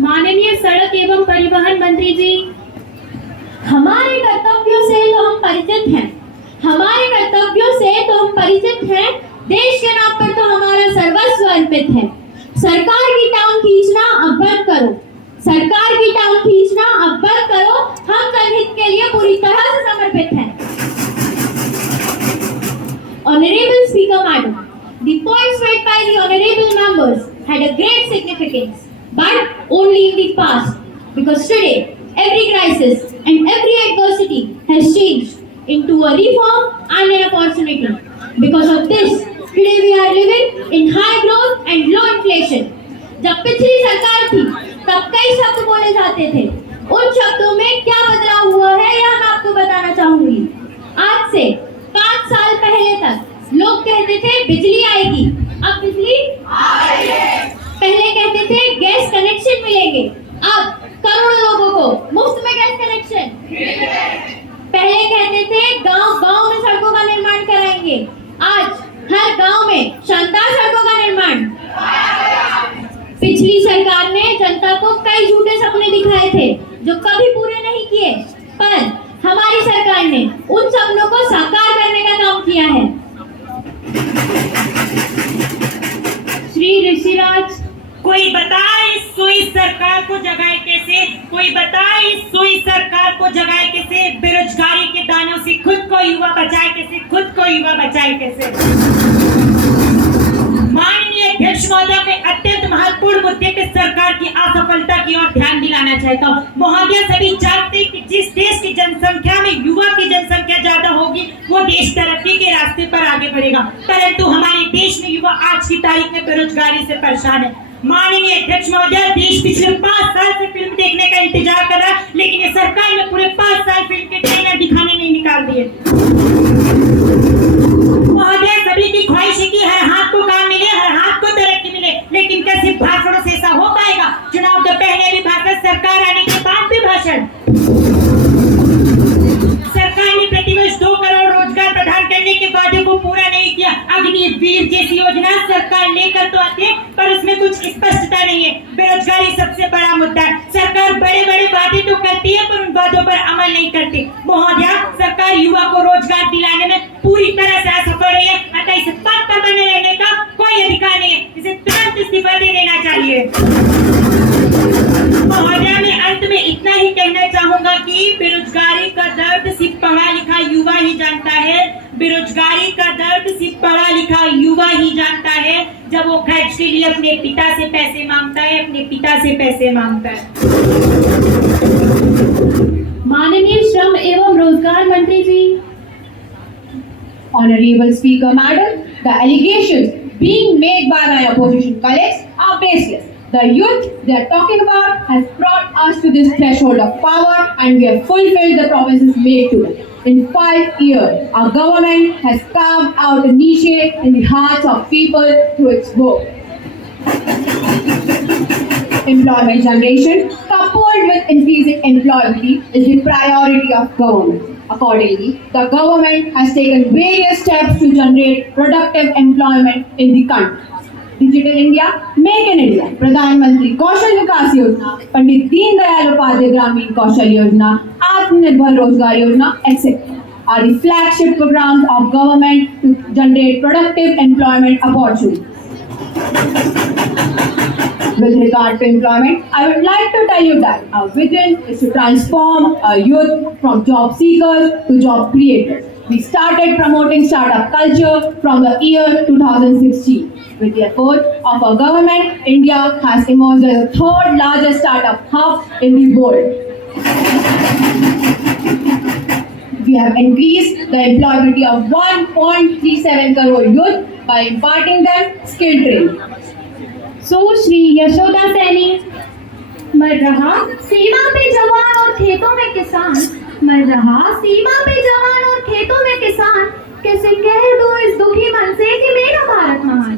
माननीय सड़क एवं परिवहन मंत्री जी, हमारे कर्तव्यों से तो हम परिचित हैं, देश के नाम पर तो हमारा सर्वस्व अर्पित है। सरकार की टांग खींचना अब बंद करो, हम जनहित के लिए पूरी तरह से समर्पित हैं। Honorable Speaker Madam, the points made by the honorable members had a great significance, but only in the past, because today every crisis and every adversity has changed into a reform and an opportunity. Because of this, today we are living in high growth and low inflation. जब पिछली सरकार थी तब कई शब्द बोले जाते थे, उन शब्दों में क्या बदलाव हुआ है यह मैं आपको बताना चाहूंगी। आज से 5 साल पहले तक लोग कहते थे बिजली आएगी, अब बिजली आ रही है। पहले कहते थे गैस कनेक्शन मिलेंगे, अब करोड़ों लोगों को मुफ्त में गैस कनेक्शन। पहले कहते थे गांव-गांव में सड़कों का निर्माण कराएंगे, आज हर गांव में शानदार सड़कों का निर्माण। सरकार ने जनता को कई झूठे सपने दिखाए थे जो कभी पूरे नहीं किए, पर हमारी सरकार ने उन सपनों को साकार करने का काम किया है। श्री ऋषिराज, कोई बताए इस सुई सरकार को जगाए कैसे, कोई बताए इस सुई सरकार को जगाए कैसे, बेरोजगारी के दानों से खुद को युवा बचाए कैसे, खुद को युवा बचाए कैसे। माननीय अध्यक्ष महोदय, में अत्यंत महत्वपूर्ण मुद्दे पे सरकार की असफलता की ओर ध्यान दिलाना चाहता हूँ। महोदय, सभी जानते हैं कि जिस देश की जनसंख्या में युवा की जनसंख्या ज्यादा होगी वो देश तरक्की के रास्ते पर आगे बढ़ेगा, परंतु हमारे देश में युवा आज की तारीख में बेरोजगारी से परेशान है। माननीय अध्यक्ष महोदय, देश पिछले 5 साल से फिल्म देखने का इंतजार कर रहा है, लेकिन ये सरकार ने पूरे 5 साल फिल्म के ट्रेलर दिखाने में निकाल दिए। महोदय, सभी की ख्वाहिश है कि हर हाथ को काम मिले, हर हाथ को तरक्की मिले, लेकिन क्या सिर्फ भाषणों से ऐसा हो पाएगा? चुनाव के पहले भी भाषण, सरकार आने के बाद भी भाषण। सरकार ने प्रतिवर्ष 2 करोड़ रोजगार प्रदान करने के वादे को पूरा नहीं किया। अग्निवीर जैसी योजना सरकार लेकर तो आती है, पर उसमें कुछ स्पष्टता नहीं है। बेरोजगारी सबसे बड़ा मुद्दा है। सरकार बड़े बड़े वादे तो करती है, पर उन वादों पर अमल नहीं करती। महोदय, सरकार युवा को रोजगार दिलाने में पूरी तरह से असफल रही है, अतः इसे पद पर बने रहने का कोई अधिकार नहीं है, इसे तुरंत इस्तीफा दे देना चाहिए। महोदय, मैं अंत में इतना ही कहना चाहूंगा कि बेरोजगारी का दर्द सिर्फ पढ़ा लिखा युवा ही जानता है। बेरोजगारी का दर्द सिर्फ पढ़ा लिखा युवा ही जानता है, जब वो खर्च के लिए अपने पिता से पैसे मांगता है, अपने पिता से पैसे मांगता है। माननीय श्रम एवं रोजगार मंत्री जी। Honorable Speaker, Madam, the allegations being made by my opposition colleagues are baseless. The youth they are talking about has brought us to this threshold of power, and we have fulfilled the promises made to them. In 5 years, our government has carved out a niche in the hearts of people through its work. Employment generation coupled with increasing employability is the priority of government. Accordingly, the government has taken various steps to generate productive employment in the country. Digital India, Make in India, Pradhan Mantri Kaushal Vikas Yojana, Pandit Deen Dayal Upadhyay Gramin Kaushal Yojana, Atmanirbhar Rozgar Yojana, etc. are the flagship programs of government to generate productive employment opportunities. With regard to employment, I would like to tell you that our vision is to transform our youth from job seekers to job creators. We started promoting startup culture from the year 2016. With the effort of our government, India has emerged as the 3rd largest startup hub in the world. We have increased the employability of 1.37 crore youth by imparting them skill training. सुश्री यशोदा सैनी। मर रहा सीमा पे जवान और खेतों में किसान, मर रहा सीमा पे जवान और खेतों में किसान, कैसे कह दूं इस दुखी मन से कि मेरा भारत महान।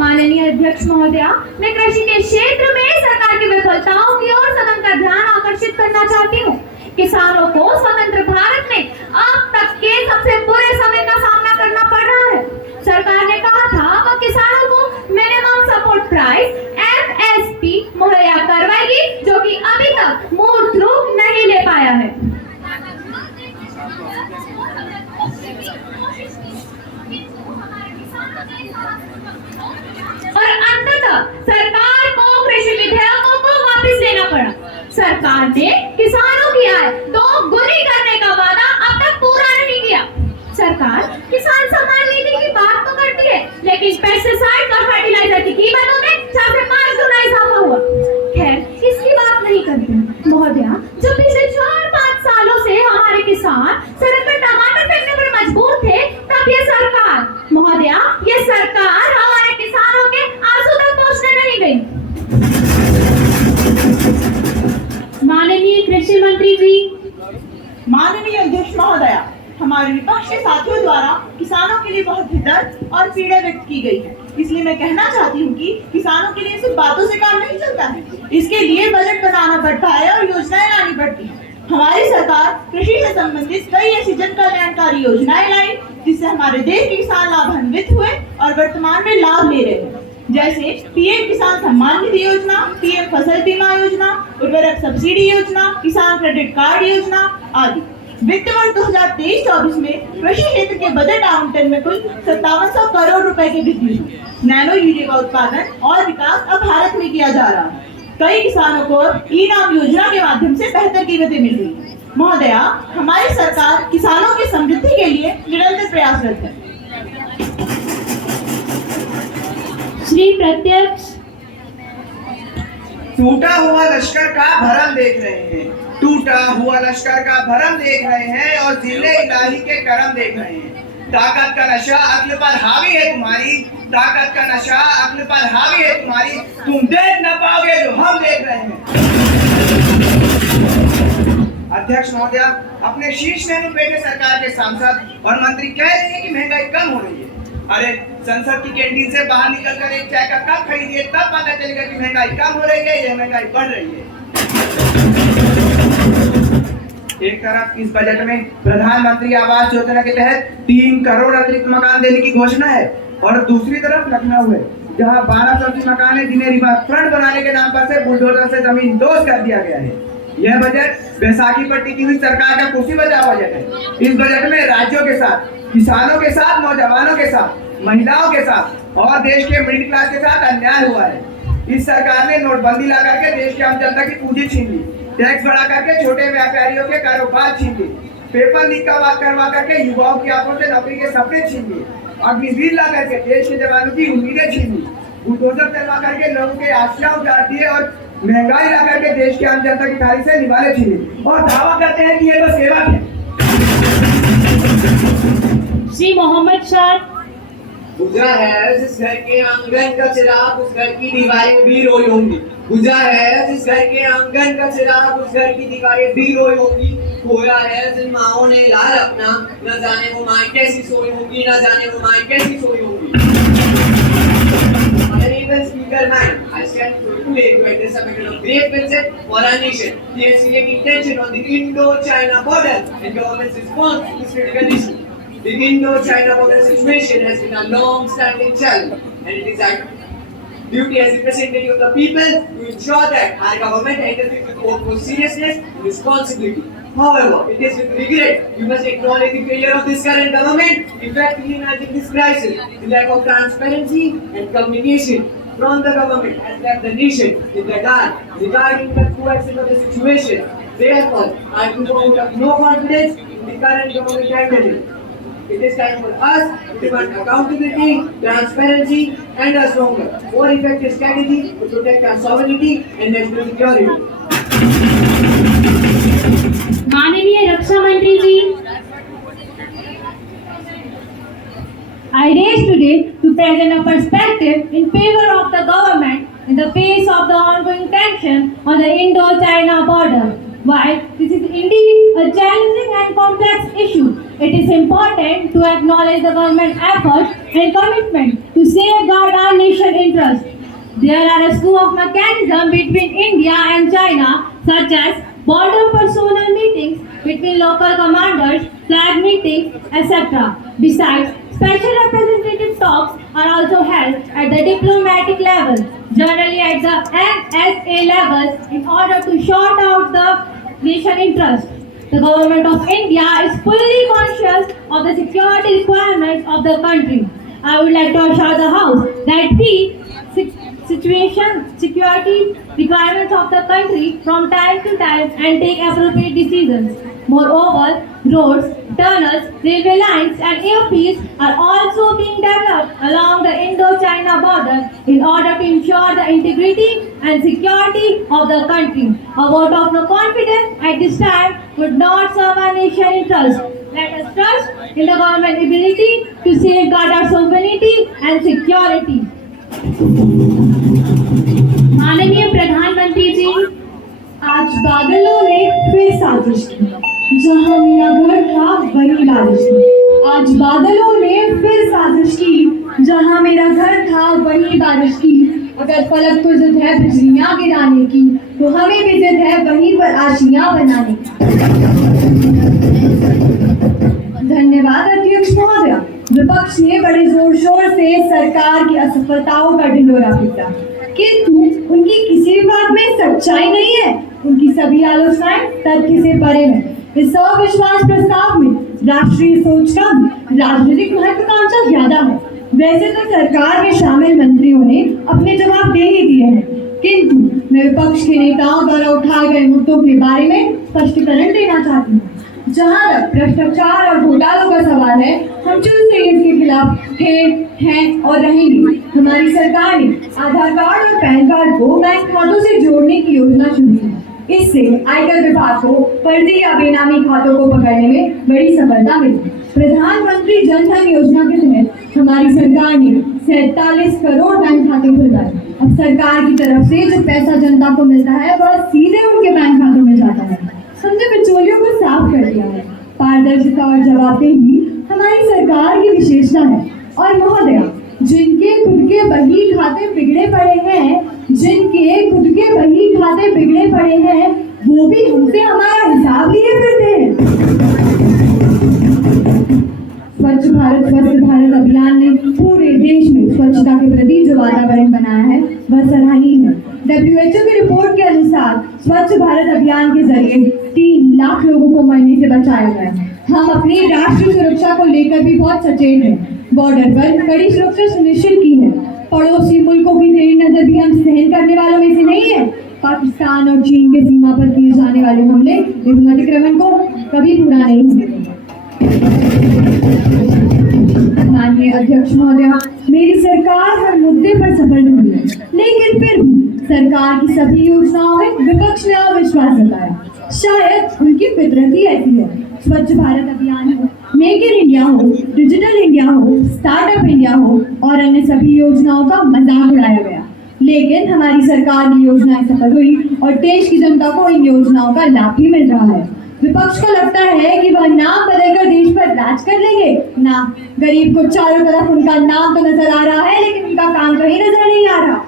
माननीय अध्यक्ष महोदया, मैं कृषि के क्षेत्र में सरकार की विफलताओं की ओर सदन का ध्यान आकर्षित करना चाहती हूँ। किसानों को स्वतंत्र भारत में अब तक के सबसे बुरे समय का सामना करना पड़ रहा है। सरकार ने कहा था वह किसानों को मिनिमम सपोर्ट प्राइस MSP मुहैया करवाएगी, जो कि अभी तक मूर्त रूप नहीं ले पाया है। और अंततः सरकार को कृषि विधेयकों को वापस लेना पड़ा। सरकार ने किसानों की आय 2 गुनी करने का वादा अब तक पूरा नहीं किया। सरकार किसान सम्मान निधि की बात तो करती है, लेकिन पेस्टिसाइड और फर्टिलाइजर की कीमतों में 4 से 5 गुना इजाफा हुआ। खैर, इसकी बात नहीं करते। महोदया, जो पिछले 4-5 सालों से हमारे किसान सड़क पर टमाटर फेंकने पर मजबूर थे, तब ये सरकार, महोदया, ये सरकार हमारे किसानों के आंसू तक पहुंचने नहीं गई। माननीय कृषि मंत्री जी। माननीय अध्यक्ष महोदया, हमारे विपक्ष के साथियों द्वारा किसानों के लिए बहुत ही दर्द और पीड़ा व्यक्त की गई है, इसलिए मैं कहना चाहती हूँ कि किसानों के लिए सिर्फ बातों से काम नहीं चलता है, इसके लिए बजट बनाना पड़ता है और योजनाएं लानी पड़ती हैं। हमारी सरकार कृषि से संबंधित कई ऐसी जन कल्याणकारी योजनाएं लाई, जिससे हमारे देश के किसान लाभान्वित हुए और वर्तमान में लाभ ले रहे हैं। जैसे पीएम किसान सम्मान निधि योजना, पीएम फसल बीमा योजना, उर्वरक सब्सिडी योजना, किसान क्रेडिट कार्ड योजना आदि। वित्त वर्ष 2023-24 में कृषि क्षेत्र के बजट आवंटन में कुल 5700 करोड़ रुपए की वृद्धि हुई। नैनो यूरिया का उत्पादन और विकास अब भारत में किया जा रहा है। कई किसानों को ई-नाम योजना के माध्यम से बेहतर कीमतें मिल रही हैं। महोदया, हमारी सरकार किसानों की समृद्धि के लिए निरंतर प्रयासरत है। श्री प्रत्यक्ष टूटा हुआ लश्कर का भरम देख रहे हैं, टूटा हुआ लश्कर का भरम देख रहे हैं और जिले इलाही के करम देख रहे हैं। ताकत का नशा अक्ल पर हावी है तुम्हारी, ताकत का नशा अक्ल पर हावी है तुम्हारी, तुम देख न पाओगे जो हम देख रहे हैं। अध्यक्ष महोदया, अपने शीर्ष नेतृत्व पेटे सरकार के सांसद और मंत्री कह रहे हैं कि महंगाई कम हो रही है। अरे संसद की कैंटीन से बाहर निकलकर एक चाय का कप खरीदिए, तब पता चलेगा कि महंगाई कम हो रही है या महंगाई बढ़ रही है। एक तरफ इस बजट में प्रधानमंत्री आवास योजना के तहत 3 करोड़ अतिरिक्त मकान देने की घोषणा है और दूसरी तरफ लखनऊ है जहां 1280 मकान है जिन्हें रिवर फ्रंट बनाने के नाम पर से बुलडोजर से जमीन दोस्त कर दिया गया है। यह बजट बैसाखी पर टिकी हुई सरकार का कुर्सी बचाओ बजट है। इस बजट में राज्यों के साथ, किसानों के साथ, नौजवानों के साथ, महिलाओं के साथ और देश के मिडिल क्लास के साथ अन्याय हुआ है। इस सरकार ने नोटबंदी ला करके देश की आम जनता की पूंजी छीन ली, टैक्स बढ़ा करके छोटे व्यापारियों के कारोबार छीन लिए, पेपर लीक करवा करके युवाओं की आंखों से नौकरी के सपने छीन लिए, अग्निवीर ला करके देश के जवानों की उम्मीदें छीन ली, बुलडोजर चलवा करके लोगों के आशियां उजाड़ दिए और महंगाई ला करके देश की आम जनता की थाली से निवाले छीने और दावा करते हैं कि ये बस सेवा है। श्री मोहम्मद शाह। गुजरा है जिस घर के आंगन का चिराग उस घर की दीवारें भी रोई होंगी, गुजरा है जिस घर के आंगन का चिराग उस घर की दीवारें भी रोई होंगी, खोया है जिन माओं ने लाल अपना, न जाने वो माएं कैसी सोई होंगी, न जाने वो माएं कैसी सोई होंगी। Honorable Speaker, I stand today to address a matter of great concern for our nation. The escalating tension on the Indo-China border and government's response to this critical issue. The Indo-China border situation has been a long-standing challenge, and it is our duty as representative of the people to ensure that our government handles it with utmost seriousness and responsibility. However, it is with regret we must acknowledge the failure of this current government in effectively managing this crisis. The lack of transparency and communication from the government has left the nation in the dark regarding the true extent of the situation. Therefore, I do vote of no confidence in the current government handling. It is time for us to demand accountability, transparency, and a stronger, more effective strategy to protect our sovereignty and national security. माननीय रक्षा मंत्री जी, I raise today to present a perspective in favor of the government in the face of the ongoing tension on the Indo-China border. While this is indeed a challenging and complex issue, it is important to acknowledge the government's efforts and commitment to safeguard our nation's interests. There are a slew of mechanisms between India and China, such as border personal meetings between local commanders, flag meetings, etc. Besides, special representative talks are also held at the diplomatic level, generally at the NSA levels, in order to sort out the national interest. The government of India is fully conscious of the security requirements of the country. I would like to assure the House that we security requirements of the country from time to time and take appropriate decisions. Moreover, roads, tunnels, railway lines and airfields are also being developed along the Indo-China border in order to ensure the integrity and security of the country. A vote of no confidence at this time would not serve our nation's interest. Let us trust in the government's ability to safeguard our sovereignty and security. माननीय प्रधानमंत्री जी, आज बादलों ने फिर साजिश की, जहां मेरा घर था वहीं बारिश की। आज बादलों ने फिर साजिश की, जहां मेरा घर था वहीं बारिश की। अगर फलक को जिद है बिजलियां गिराने की, तो हमें भी जिद है वहीं पर आशियां बनाने की। धन्यवाद अध्यक्ष महोदय। विपक्ष ने बड़े जोर शोर से सरकार की असफलताओं का ढिंढोरा पीटा, किंतु उनकी किसी भी बात में सच्चाई नहीं है। उनकी सभी आलोचनाएं तथ्य से परे हैं। इस अविश्वास प्रस्ताव में राष्ट्रीय सोच कम, राजनीतिक महत्वाकांक्षा ज्यादा है। वैसे तो सरकार में शामिल मंत्रियों ने अपने जवाब दे ही दिए हैं, किंतु मैं विपक्ष के नेताओं द्वारा उठाए गए मुद्दों के बारे में स्पष्टीकरण देना चाहती हूँ। जहाँ तक भ्रष्टाचार और घोटालों का सवाल है, हम शुरू से इसके खिलाफ थे, हैं और रहेंगे। हमारी सरकार ने आधार कार्ड और पैन कार्ड को बैंक खातों से जोड़ने की योजना शुरू की। इससे आयकर विभाग को फर्जी या बेनामी खातों को पकड़ने में बड़ी सफलता मिली। प्रधानमंत्री जन धन योजना के तहत हमारी सरकार ने 47 करोड़ बैंक खाते खुलवाए। अब सरकार की तरफ से जो पैसा जनता को मिलता है वह सीधे उनके बैंक खातों में जाता है। हमने बिचौलियों को साफ कर दिया है। पारदर्शिता और जवाबदेही हमारी सरकार की विशेषता है। और महोदया, जिनके खुद के बही खाते बिगड़े पड़े हैं, वो भी हमसे हमारा हिसाब लिए फिरते हैं। स्वच्छ भारत स्वस्थ भारत अभियान ने पूरे देश में स्वच्छता के प्रति जो वातावरण बनाया है वह सराहनीय है। WHO की रिपोर्ट के अनुसार स्वच्छ भारत अभियान के जरिए 3 लाख लोगों को मरने से बचाया गया है। हम अपनी राष्ट्रीय सुरक्षा को लेकर भी बहुत सचेत हैं। बॉर्डर पर कड़ी सुरक्षा सुनिश्चित की है। पड़ोसी मुल्कों की तेरी नजर भी हम सहन करने वालों में से नहीं है। पाकिस्तान और चीन के सीमा पर किए जाने वाले हमले एवं अतिक्रमण को कभी पूरा नहीं होने देंगे। माननीय अध्यक्ष महोदया, मेरी सरकार हर मुद्दे पर सफल हुई है, लेकिन फिर भी सरकार की सभी योजनाओं में विपक्ष ने अविश्वास जताया। शायद उनकी फितरत ही ऐसी है। स्वच्छ भारत अभियान हो, मेक इन इंडिया हो, डिजिटल इंडिया हो, स्टार्टअप इंडिया हो और अन्य सभी योजनाओं का मजाक उड़ाया गया, लेकिन हमारी सरकार की योजनाएं सफल हुई और देश की जनता को इन योजनाओं का लाभ भी मिल रहा है। विपक्ष को लगता है कि वह नाम बदलकर देश पर राज कर लेंगे। ना, गरीब को चारों तरफ उनका नाम तो नजर आ रहा है, लेकिन उनका काम कहीं नजर नहीं आ रहा।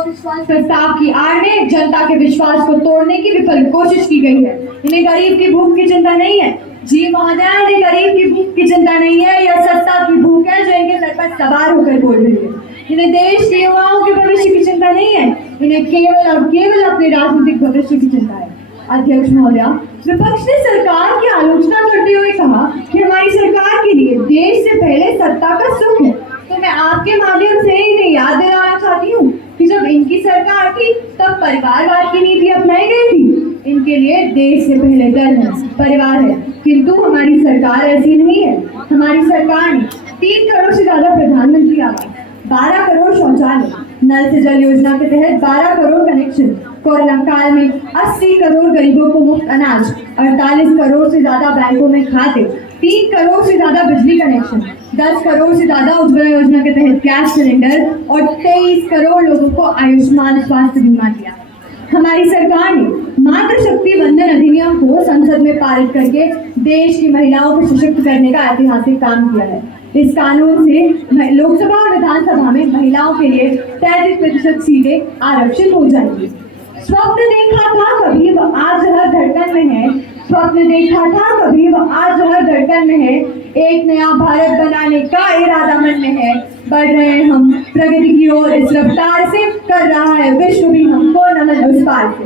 विश्वास प्रस्ताव की आड़ में जनता के विश्वास को तोड़ने की विफल कोशिश की गई है। इन्हें गरीब की भूख की चिंता नहीं है। जी महोदया, इन्हें गरीब की भूख की चिंता नहीं है, यह सत्ता की भूख है जो इनके सर पर सवार होकर बोल रही है। इन्हें देश के युवाओं के भविष्य की चिंता नहीं है, इन्हें केवल और केवल अपने राजनीतिक भविष्य की चिंता है। अध्यक्ष महोदया, विपक्ष ने सरकार की आलोचना करते हुए कहा कि हमारी सरकार के लिए देश से पहले सत्ता का सुख है। तो मैं आपके माध्यम से इन्हें याद दिलाना चाहती हूँ कि जब इनकी सरकार थी तब परिवारवाद की नीति अपनाई गई थी। इनके लिए देश से पहले दल है, परिवार है, किंतु हमारी सरकार ऐसी नहीं है। हमारी सरकार ने 3 करोड़ से ज्यादा प्रधानमंत्री आवास, 12 करोड़ शौचालय, नल से जल योजना के तहत 12 करोड़ कनेक्शन, कोरोना काल में 80 करोड़ गरीबों को मुफ्त अनाज, 48 करोड़ से ज्यादा बैंकों में खाते, 3 करोड़ से ज्यादा बिजली कनेक्शन, 10 करोड़ से ज्यादा उज्ज्वला योजना के तहत गैस सिलेंडर और 23 करोड़ लोगों को आयुष्मान स्वास्थ्य बीमा दिया। हमारी सरकार ने मातृ शक्ति वंदन अधिनियम को संसद में पारित करके देश की महिलाओं को सशक्त करने का ऐतिहासिक काम किया है। इस कानून से लोकसभा और विधानसभा में महिलाओं के लिए 33% सीटें आरक्षित हो जाएंगी। स्वप्न देखा था कभी वह आज हर धड़कन में है, स्वप्न देखा था कभी वह आज हर धड़कन में है, एक नया भारत बनाने का इरादा मन में है, बढ़ रहे हैं हम प्रगति की ओर इस रफ्तार से, कर रहा है विश्व भी हमको नमन उस पार से।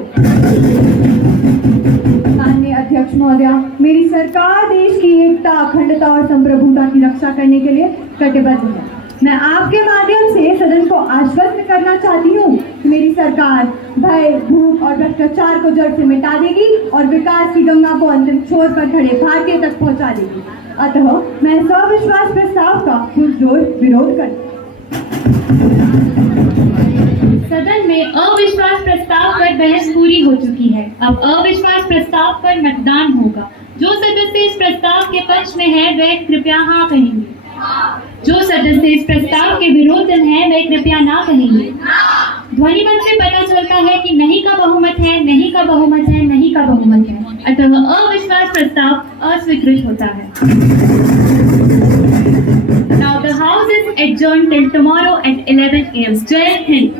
माननीय अध्यक्ष महोदया, मेरी सरकार देश की एकता, अखंडता और संप्रभुता की रक्षा करने के लिए कटिबद्ध है। मैं आपके माध्यम से सदन को आश्वस्त करना चाहती हूँ कि मेरी सरकार भय, भूख और भ्रष्टाचार को जड़ से मिटा देगी और विकास की गंगा को अंतिम छोर पर खड़े भारतीय तक पहुँचा देगी। अतः मैं अविश्वास प्रस्ताव का पुरजोर विरोध करती हूँ। सदन में अविश्वास प्रस्ताव पर बहस पूरी हो चुकी है। अब अविश्वास प्रस्ताव पर मतदान होगा। जो सदस्य इस प्रस्ताव के पक्ष में है वह कृपया हाँ कहेंगे। जो सदस्य इस प्रस्ताव के विरोध में है वह कृपया ना कहेंगे। ध्वनि मत से पता चलता है कि नहीं का बहुमत है, नहीं का बहुमत है, नहीं का बहुमत है, अतः अविश्वास प्रस्ताव अस्वीकृत होता है। Now the house is adjourned till tomorrow at 11 AM. जय हिंद।